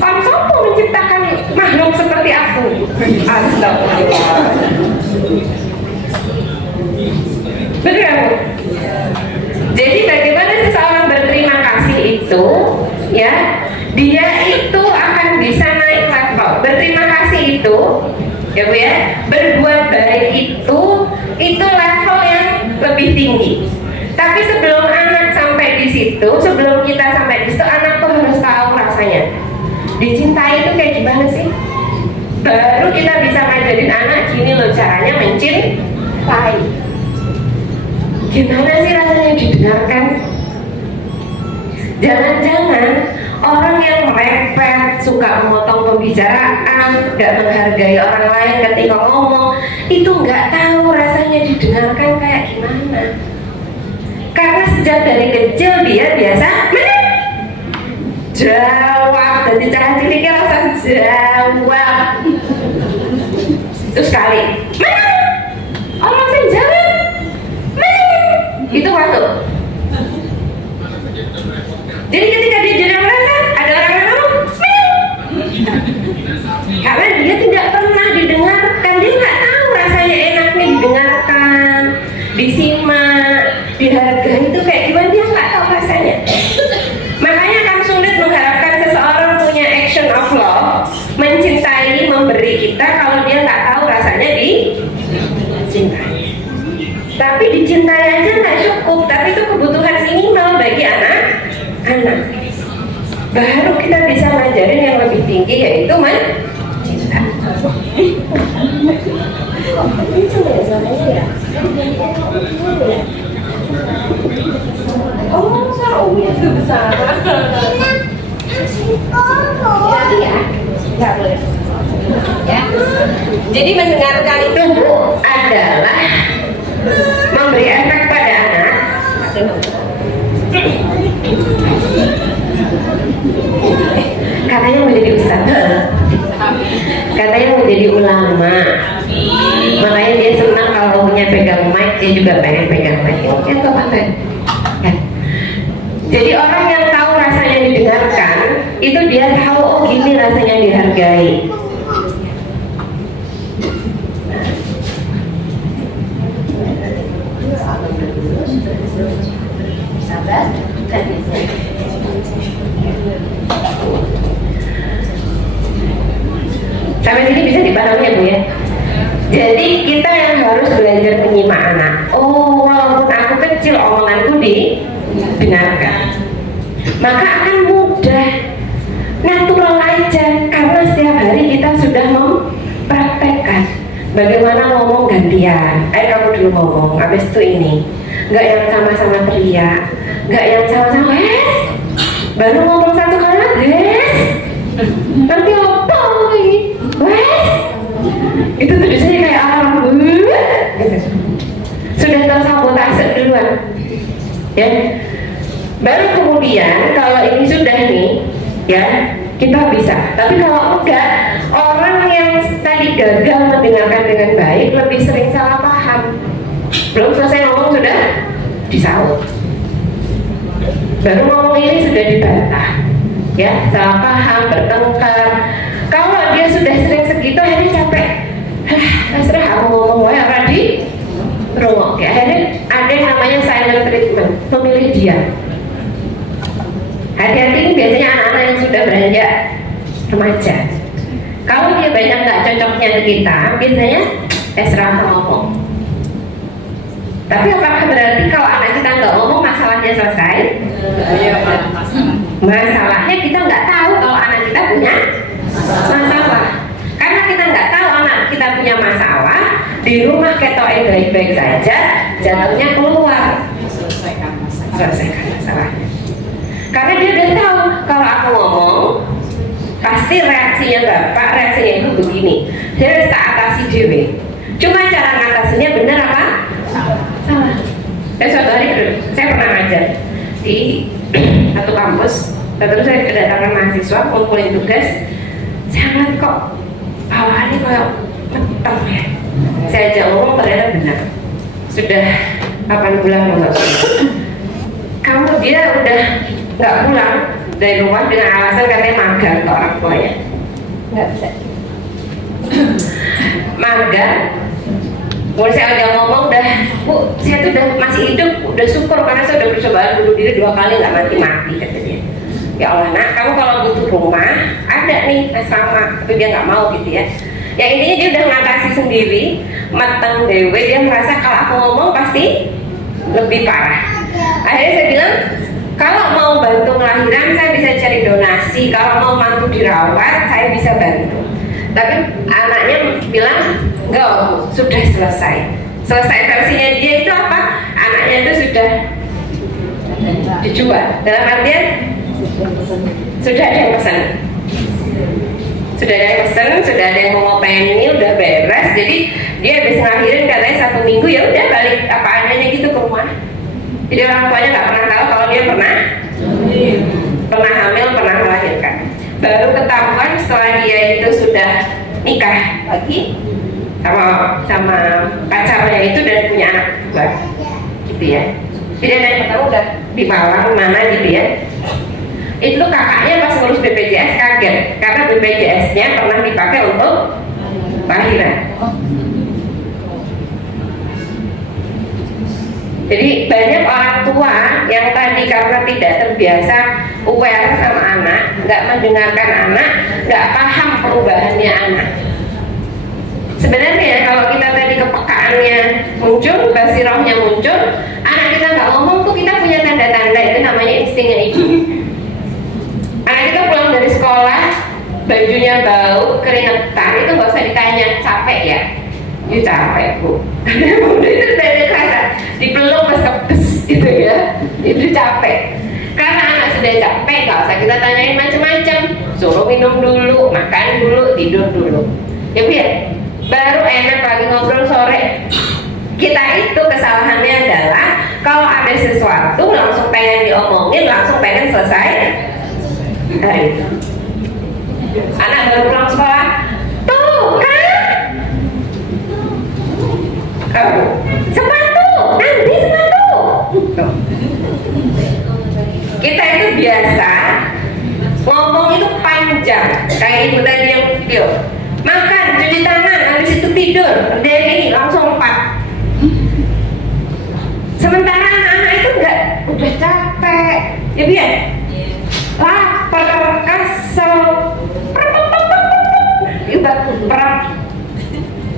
Kamu sopo menciptakan makhluk seperti aku. Astagfirullah. Betul ya Bu? Jadi bagaimana seseorang berterima kasih itu, ya, dia itu akan bisa naik level. Berterima kasih itu, ya Bu ya, berbuat baik itu level yang lebih tinggi. Tapi sebelum anak sampai di situ, sebelum kita sampai di situ, anak tuh harus tahu rasanya. Dicintai itu kayak gimana sih? Baru kita bisa ngajarin anak gini loh caranya mencintai. Gimana sih rasanya didengarkan? Jangan-jangan orang yang merepet, suka memotong pembicaraan, gak menghargai orang lain ketika ngomong, itu gak tahu rasanya didengarkan kayak gimana. Karena sejak dari kecil dia biasa jawab, dan cara ciliknya langsung jawab. Terus sekali orang langsung jawab. Itu waktu. Jadi ketika dia jadi merasa ada orang yang ngomong, karena dia tidak pernah didengarkan, dia nggak tahu rasanya enaknya didengarkan, disimak, dihargai itu kayak gimana, dia nggak tahu rasanya. Makanya akan sulit mengharapkan seseorang punya action of love, mencintai, memberi kita kalau dia nggak tahu rasanya dicintai. Tapi dicintai aja nggak cukup, tapi itu kebutuhan minimal bagi anak-anak. Baru kita bisa ngajarin yang lebih tinggi, yaitu mencinta. Oh, sarungnya itu besar. Ya, nggak boleh. Ya. Jadi mendengarkan itu Bu adalah memberi efek pada anak. Katanya mau jadi ustaz, katanya mau jadi ulama, makanya dia senang kalau punya pegang mic, dia juga pengen pegang mic. Ya, jadi orang yang tahu rasanya dia tahu oh gini rasanya dihargai. Sampai sini bisa dipahami ya Bu ya? Jadi kita yang harus belajar menyimak anak. Oh, walaupun aku kecil omonganku didengarkan, maka akan mudah, natural aja, karena setiap hari kita sudah mempraktekkan bagaimana ngomong gantian. Ayo kamu dulu ngomong, habis itu ini. Nggak yang sama-sama teriak, nggak yang sama-sama baru ngomong satu kalimat nanti apa ini itu tulisannya kayak alarm gitu. Sudah tersabotase duluan ya. Baru kemudian kalau ini sudah nih ya kita bisa. Tapi kalau enggak, orang yang tadi gagal mendengarkan dengan baik lebih sering salah paham. Belum selesai ngomong sudah disaut, baru ngomong ini sudah dibantah ya, salah paham, bertengkar. Kalau dia sudah sering segitu akhirnya capek, terserah aku ngomong wae ora di rungok ya. Akhirnya ada yang namanya silent treatment, memilih diam. Hati-hati, ini biasanya anak-anak yang sudah beranjak remaja. Kalau dia banyak nggak cocoknya di kita, biasanya terserah ngomong. Tapi apakah berarti kalau anak kita nggak ngomong masalahnya selesai? Masalahnya kita nggak tahu kalau anak kita punya masalah. Karena kita nggak tahu anak kita punya masalah, di rumah ketoin baik-baik saja, jatuhnya keluar. Selesaikan masalahnya. Karena dia udah tahu kalau aku ngomong, pasti reaksinya bapak, reaksinya ibu begini. Dia harus tak atasi dewe. Cuma cara ngatasinya benar apa? Salah. Suatu hari saya pernah ngajar di satu kampus, terus saya kedatangan mahasiswa kumpulin tugas. Saya ngeliat kok bawaannya kayak menteng ya. Saya ajak ngomong ternyata benar. Sudah 8 bulan mengurus. Kamu dia udah nggak pulang dari rumah dengan alasan katanya magang ke orang tuanya. Nggak bisa. Magang. Mulai saya ajak ngomong, udah Bu, saya tuh udah masih hidup, udah syukur karena saya udah percobaan bunuh diri 2 kali nggak mati-mati katanya. Ya Allah nak, kamu kalau butuh rumah ada nih asrama, tapi dia nggak mau gitu ya. Ya intinya dia udah ngatasi sendiri, mateng dewe, dia merasa kalau aku ngomong pasti lebih parah. Akhirnya saya bilang, kalau mau bantu ngelahiran saya bisa cari donasi, kalau mau mantu dirawat saya bisa bantu. Tapi anaknya bilang, enggak Bu, sudah selesai. Selesai versinya dia itu apa? Anaknya itu sudah dijual. Dalam artian sudah ada yang pesan. Sudah ada yang pesan, sudah ada yang mau ngopain ini, udah beres. Jadi dia habis ngelahirin katanya 1 minggu ya udah balik apa adanya gitu ke rumah. Jadi orang tuanya nggak pernah tahu kalau dia pernah hamil, pernah melahirkan. Baru ketahuan setelah dia itu sudah nikah lagi sama pacarnya itu dan punya anak juga, gitu ya. Jadi ada yang ketemu udah di Malang mana gitu ya. Itu kakaknya pas ngurus BPJS kaget karena BPJS-nya pernah dipakai untuk lahiran. Jadi banyak orang tua yang tadi karena tidak terbiasa aware sama anak, nggak mendengarkan anak, nggak paham perubahannya anak. Sebenarnya kalau kita tadi kepekaannya muncul, basirohnya muncul, anak kita nggak ngomong tuh kita punya tanda-tanda, itu namanya instingnya ibu. Anak kita pulang dari sekolah, bajunya bau, keringetan, itu nggak usah ditanya, capek ya? Ya capek Bu. Udah itu dari kerasa, dipeluk pas kepes gitu ya, itu capek. Karena anak sudah capek, nggak usah kita tanyain macam-macam, suruh minum dulu, makan dulu, tidur dulu. Ya Bu ya, baru enak lagi ngobrol sore. Kita itu kesalahannya adalah kalau ada sesuatu langsung pengen diomongin, langsung pengen selesai hari itu. Anak baru pulang sekolah, tuh kan sepatu, nanti sepatu. Kita itu biasa ngomong itu jam. Kayak ibu tadi yang video. Makan, cuci tangan, habis itu tidur. Dari ini langsung 4. Sementara anak-anak itu udah capek, ya biar lapar, kesel,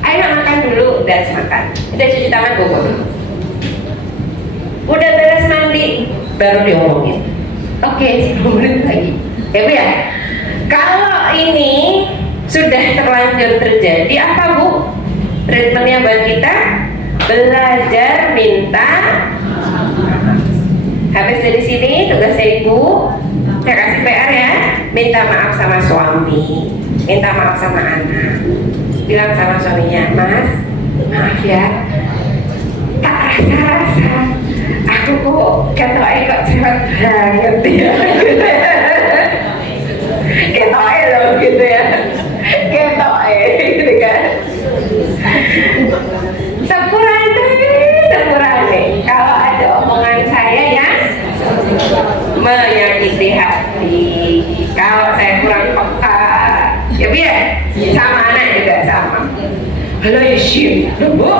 ayo makan dulu, udah makan, udah cuci tangan bobo, udah beres mandi, baru diomongin. Oke, 10 menit lagi, ya bu ya. Kalau ini sudah terlanjur terjadi, apa bu? Treatmentnya buat kita belajar minta. Habis dari sini tugasnya ibu, saya kasih PR ya, minta maaf sama suami, minta maaf sama anak, bilang sama suaminya, Mas, maaf ya, tak rasa-rasa aku kok kok cepat banget ya. Ketoke loh gitu ya, ketoke gitu kan. Sepurane kalau ada omongan saya yang menyakiti hati, kalau saya kurang peka, ya biar sama anak juga sama. Halo Isin, bu,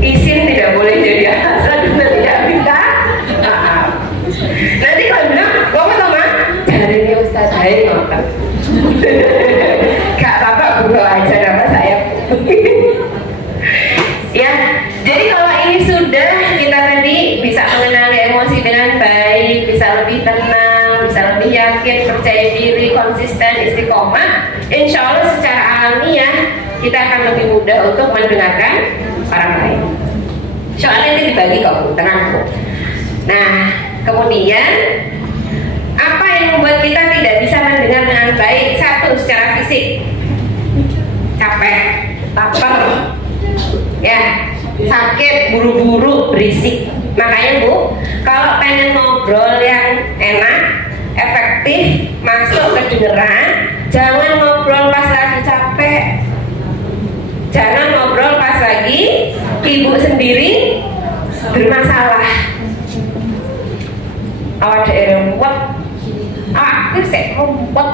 Isin tidak boleh jadi alasan tidak minta maaf. Nanti kalau bilang, kamu sama jadinya Ustaz saya nonton. Gak apa-apa, buka aja nama saya. Ya, jadi kalau ini sudah kita tadi bisa mengenali emosi dengan baik, bisa lebih tenang, bisa lebih yakin, percaya diri, konsisten, istiqomah, insya Allah secara alamiah kita akan lebih mudah untuk mendengarkan orang lain. Soalnya ini dibagi kok, tenang kok. Nah, kemudian apa yang membuat kita tidak bisa mendengar dengan baik? Satu, secara fisik, capek, lapar, ya, sakit, buru-buru, berisik. Makanya bu, kalau pengen ngobrol yang enak, efektif, masuk kedengeran, jangan ngobrol pas lagi capek, jangan ngobrol pas lagi ibu sendiri bermasalah. Awak daerah ruwet, aku sih ruwet.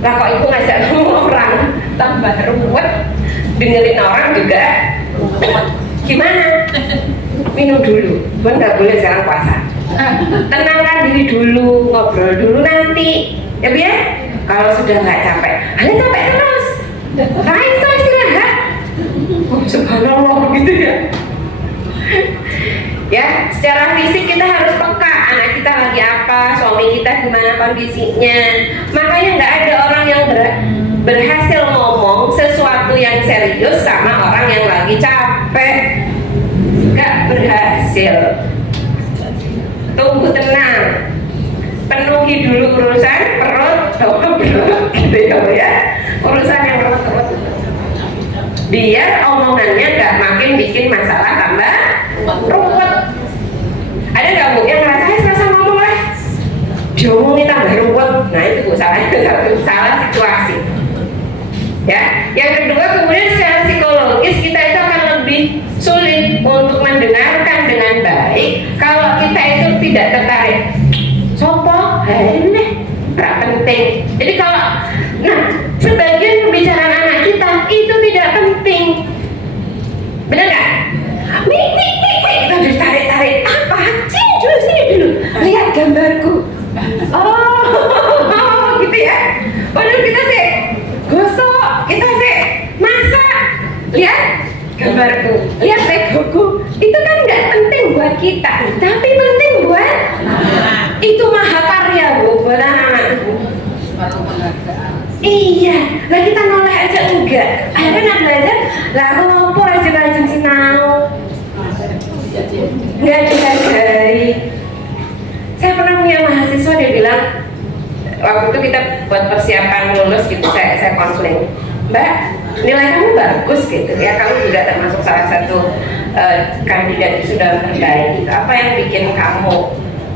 Lah kok ibu ngajak orang tambah ruwet, dengerin orang juga. Gimana? Minum dulu, bukan nggak boleh sekarang puasa. Tenangkan diri dulu, ngobrol dulu nanti, ya bu ya. Kalau sudah nggak capek, anda capek terus, lain so istirahat. Oh subhanallah gitu ya. Ya, secara fisik kita harus peka, anak kita lagi apa, suami kita gimana kondisinya. Makanya nggak ada orang yang berhasil ngomong sesuatu yang serius sama orang yang lagi capek. Nggak berhasil. Tunggu tenang, penuhi dulu urusan perut, gitu ya, urusan yang perut. Biar omongannya nggak makin bikin masalah tambah ruwet. Ada nggak bu yang rasanya serasa ngomong lah, diomongin tambah ruwet. Nah itu bu salah situasi. Ya, yang kedua kemudian secara psikologis kita itu akan lebih sulit untuk mendengarkan dengan baik kalau kita itu tidak tertarik. Sopo, ini nggak penting. Jadi kalau, nah sebagian pembicaraan anak kita itu tidak penting, benar nggak? Mik, harus tarik apa? Sini dulu, lihat gambarku. Oh, gitu ya. Padahal kita sih gosok, kita sih masak. Lihat gambarku, lihat legoku. Itu kan nggak penting buat kita, tapi penting buat itu mahakarya bu, buat anak-anak bu. Iya, lah kita noleh aja enggak. Akhirnya nak belajar, lah aku ngopo rajin-rajin sinau, nggak dihargai. Saya pernah punya mahasiswa dia bilang, waktu itu kita buat persiapan lulus gitu, saya konseling, Mbak, nilai kamu bagus gitu ya, kamu juga termasuk salah satu kandidat yang sudah terbaik. Apa yang bikin kamu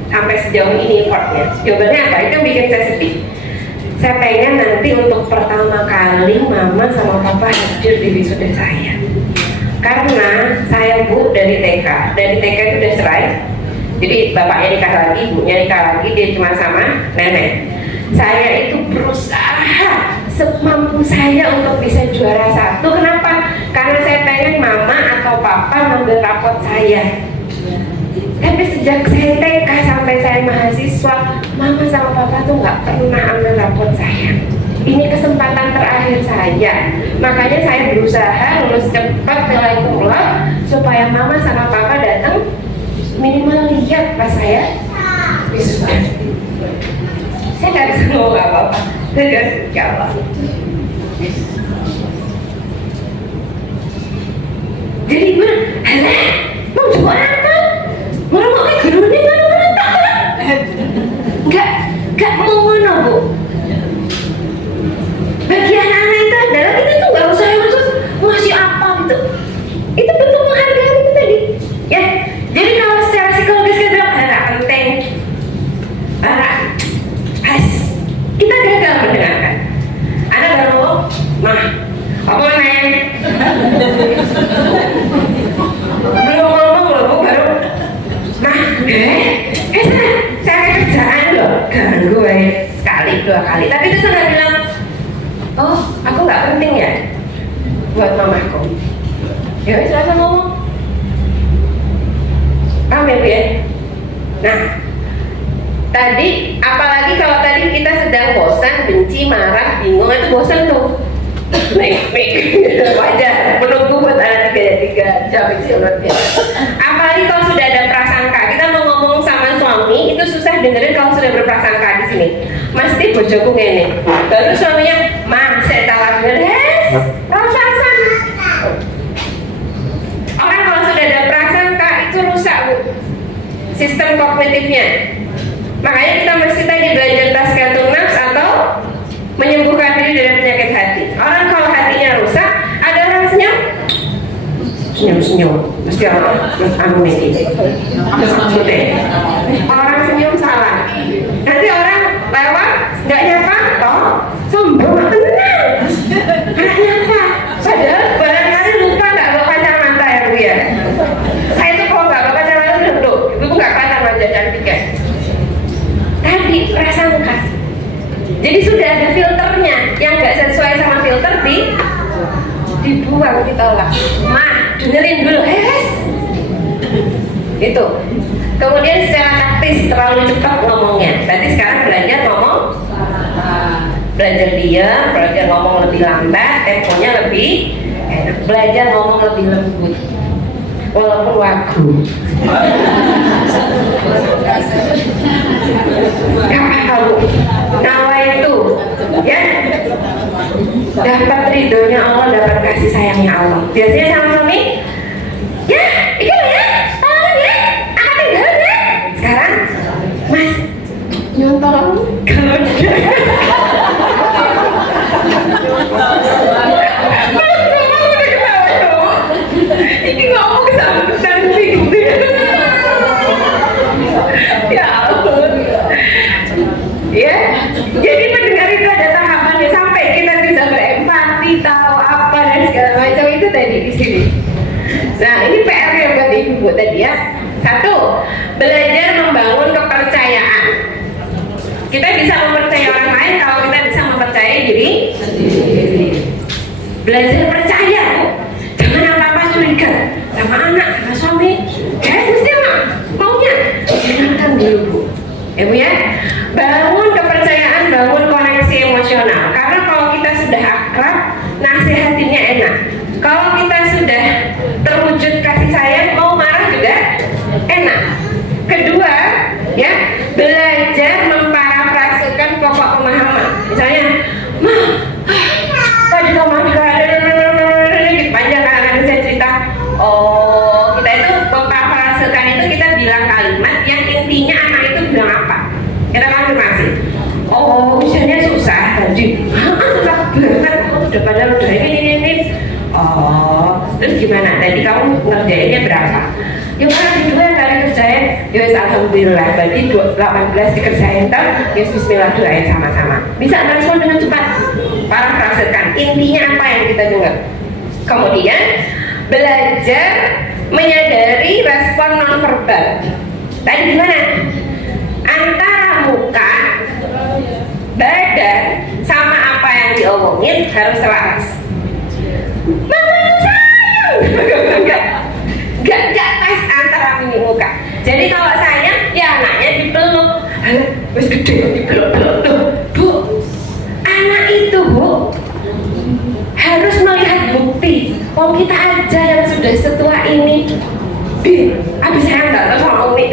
sampai sejauh ini effortnya? Jawabannya apa? Itu yang bikin saya sedih. Saya pengen nanti untuk pertama kali mama sama papa hadir di wisuda saya. Karena saya bu dari TK itu udah cerai. Jadi bapaknya nikah lagi, ibunya nikah lagi, dia cuma sama nenek. saya itu berusaha semampu saya untuk bisa juara 1. Kenapa? Karena saya pengen mama atau papa ngambil rapot saya. Tapi sejak saya TK sampai saya mahasiswa, mama sama papa tuh nggak pernah ambil rapot saya. Ini kesempatan terakhir saya. Makanya saya berusaha lulus cepat nilai kumlot supaya mama sama papa datang minimal lihat pas saya wisuda. Saya nggak bisa ngomong apa-apa. Saya nggak bisa jawab. Jadi gimana? Halo, mau juara apa? Mau kayak gini mana tak? Nggak mau ngono bu. Bagi anak-anak itu adalah kita tuh nggak usah harus ngasih apa gitu. Itu bentuk penghargaan itu tadi. Ya, jadi kalau secara psikologis kita bilang ada penting, pas kita gagal mendengarkan. Anak baru, mah, apa nih? Belum ngomong loh bu, baru, mah, saya kerjaan loh, ganggu sekali 2 kali. Tapi itu saya bilang, oh, aku nggak penting ya buat mamaku. Ya wes langsung ngomong. Paham ya Bu ya? Nah, tadi apalagi kalau tadi kita sedang bosan, benci, marah, bingung, itu bosan tuh. Naik, wajar, menunggu buat anak 3 jam itu luar biasa. Apalagi kalau sudah ada prasangka, kita mau ngomong sama suami itu susah dengerin kalau sudah berprasangka di sini. Mesti bojoku ngene. Baru suaminya, "Mah, saya tak lagi prasangka." Orang kalau sudah ada prasangka itu rusak bu, sistem kognitifnya. Makanya kita mesti tadi belajar tazkiyatun nafs atau menyembuhkan diri dari penyakit hati. Orang kalau hatinya rusak, ada orang senyum, mesti orang ini. Orang senyum salah. Nanti orang lewat nggak nyapa, toh sombong, tenang, nggak nyapa. Padahal barangkali lupa nggak bawa kacamata ya bu ya. Saya tuh kalau nggak bawa kacamata duduk, itu nggak kelihatan wajah cantiknya. Tadi prasangka. Jadi sudah ada filternya, yang nggak sesuai sama filter dibuang, ditolak. Mah, dengerin dulu, itu. Kemudian secara taktis terlalu cepat ngomongnya. Tadi sekarang belajar ngomong, belajar diam, belajar ngomong lebih lambat, temponya lebih enak, belajar ngomong lebih lembut, walaupun wagu. Nawa itu ya dapat ridhonya Allah, dapat kasih sayangnya Allah. Biasanya sama suami, ya itu ya, tolong ya, akan tinggal ya. Sekarang mas nyontol kalau ini ngomong kesambutan gitu. Ya ampun. Ya, jadi mendengar itu ada tahapannya sampai kita bisa berempati, tahu apa dan segala macam itu tadi di sini. Nah, ini PR-nya buat ibu tadi ya. 1, belajar membangun kepercayaan. Kita bisa mempercayai orang lain kalau kita bisa mempercayai diri sendiri. Belajar percaya, Bu. Jangan apa-apa curiga sama anak, sama suami. Mesti maunya dengarkan dulu, Bu. Ya Bu ya. Bangun kepercayaan, bangun koneksi emosional. Karena kalau kita sudah akrab, nasihatinnya enak. Kalau kita sudah terwujud kasih sayang, mau marah juga enak. Kedua, ya, belajar memparafrasekan pokok pemahaman. Misalnya, "Mah, tadi kamu panjang kan saya cerita." Oh, kita itu memparafrasekan itu kita bilang kalimat yang intinya anak itu bilang apa. Kita konfirmasi. Oh, misalnya susah tadi. Susah banget. Udah padahal udah ini. Oh, terus gimana? Tadi kamu ngerjainnya berapa? Ya kan juga tadi kerjain. Ya alhamdulillah. Berarti 18 dikerjain kan? Ya bismillah doain sama-sama. Bisa merespon dengan cepat. Parafrasekan. Intinya apa yang kita dengar. Kemudian belajar menyadari respon nonverbal. Tadi gimana? Antara muka sadar sama apa yang diomongin harus selaras. Mama itu sayang. Gak tes antara mimik muka. Jadi kalau sayang ya anaknya dipeluk. Wes gede dipeluk-peluk tuh. Bu, anak itu Bu harus melihat bukti. Kalau kita aja yang sudah setua ini, abis sayang gak tau sama Umi,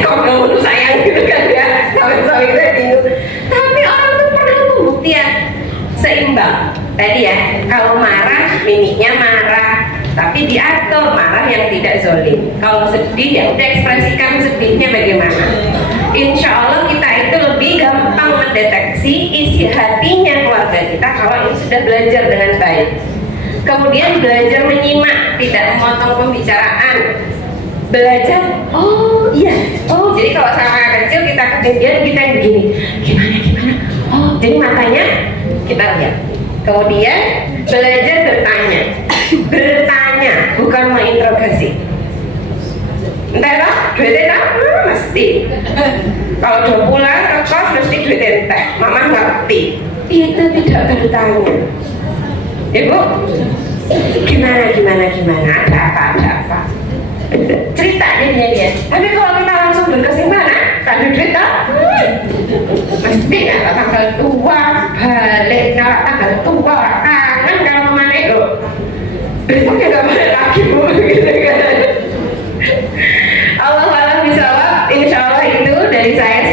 kok kamu tuh sayang gitu kan ya, sampai itu bingung. Tapi orang tuh pernah pembuktian seimbang. Tadi ya, kalau marah, mimiknya marah, tapi diatur, marah yang tidak zolim. Kalau sedih ya udah ekspresikan sedihnya bagaimana. Insya Allah kita itu lebih gampang mendeteksi isi hatinya keluarga kita kalau ini sudah belajar dengan baik. Kemudian belajar menyimak, tidak memotong pembicaraan. Belajar, oh iya, oh jadi kalau sama anak kecil kita kejadian kita yang begini, gimana, oh jadi matanya kita lihat. Kemudian belajar bertanya, bukan menginterogasi. Entah lah, duitnya tak, mesti. Kalau udah pulang ke kos mesti duit entek, mama ngerti. Itu tidak bertanya. Ibu, gimana, ada apa? Cerita dia. Tapi kalau kita langsung berkesimpulan, tak ada duit tak? Mesti kalau tanggal tua balik, kalau tanggal tua kangen kalau kemana itu. Besoknya nggak balik lagi Bu, gitu kan? Allah bisawab, insya Allah itu dari saya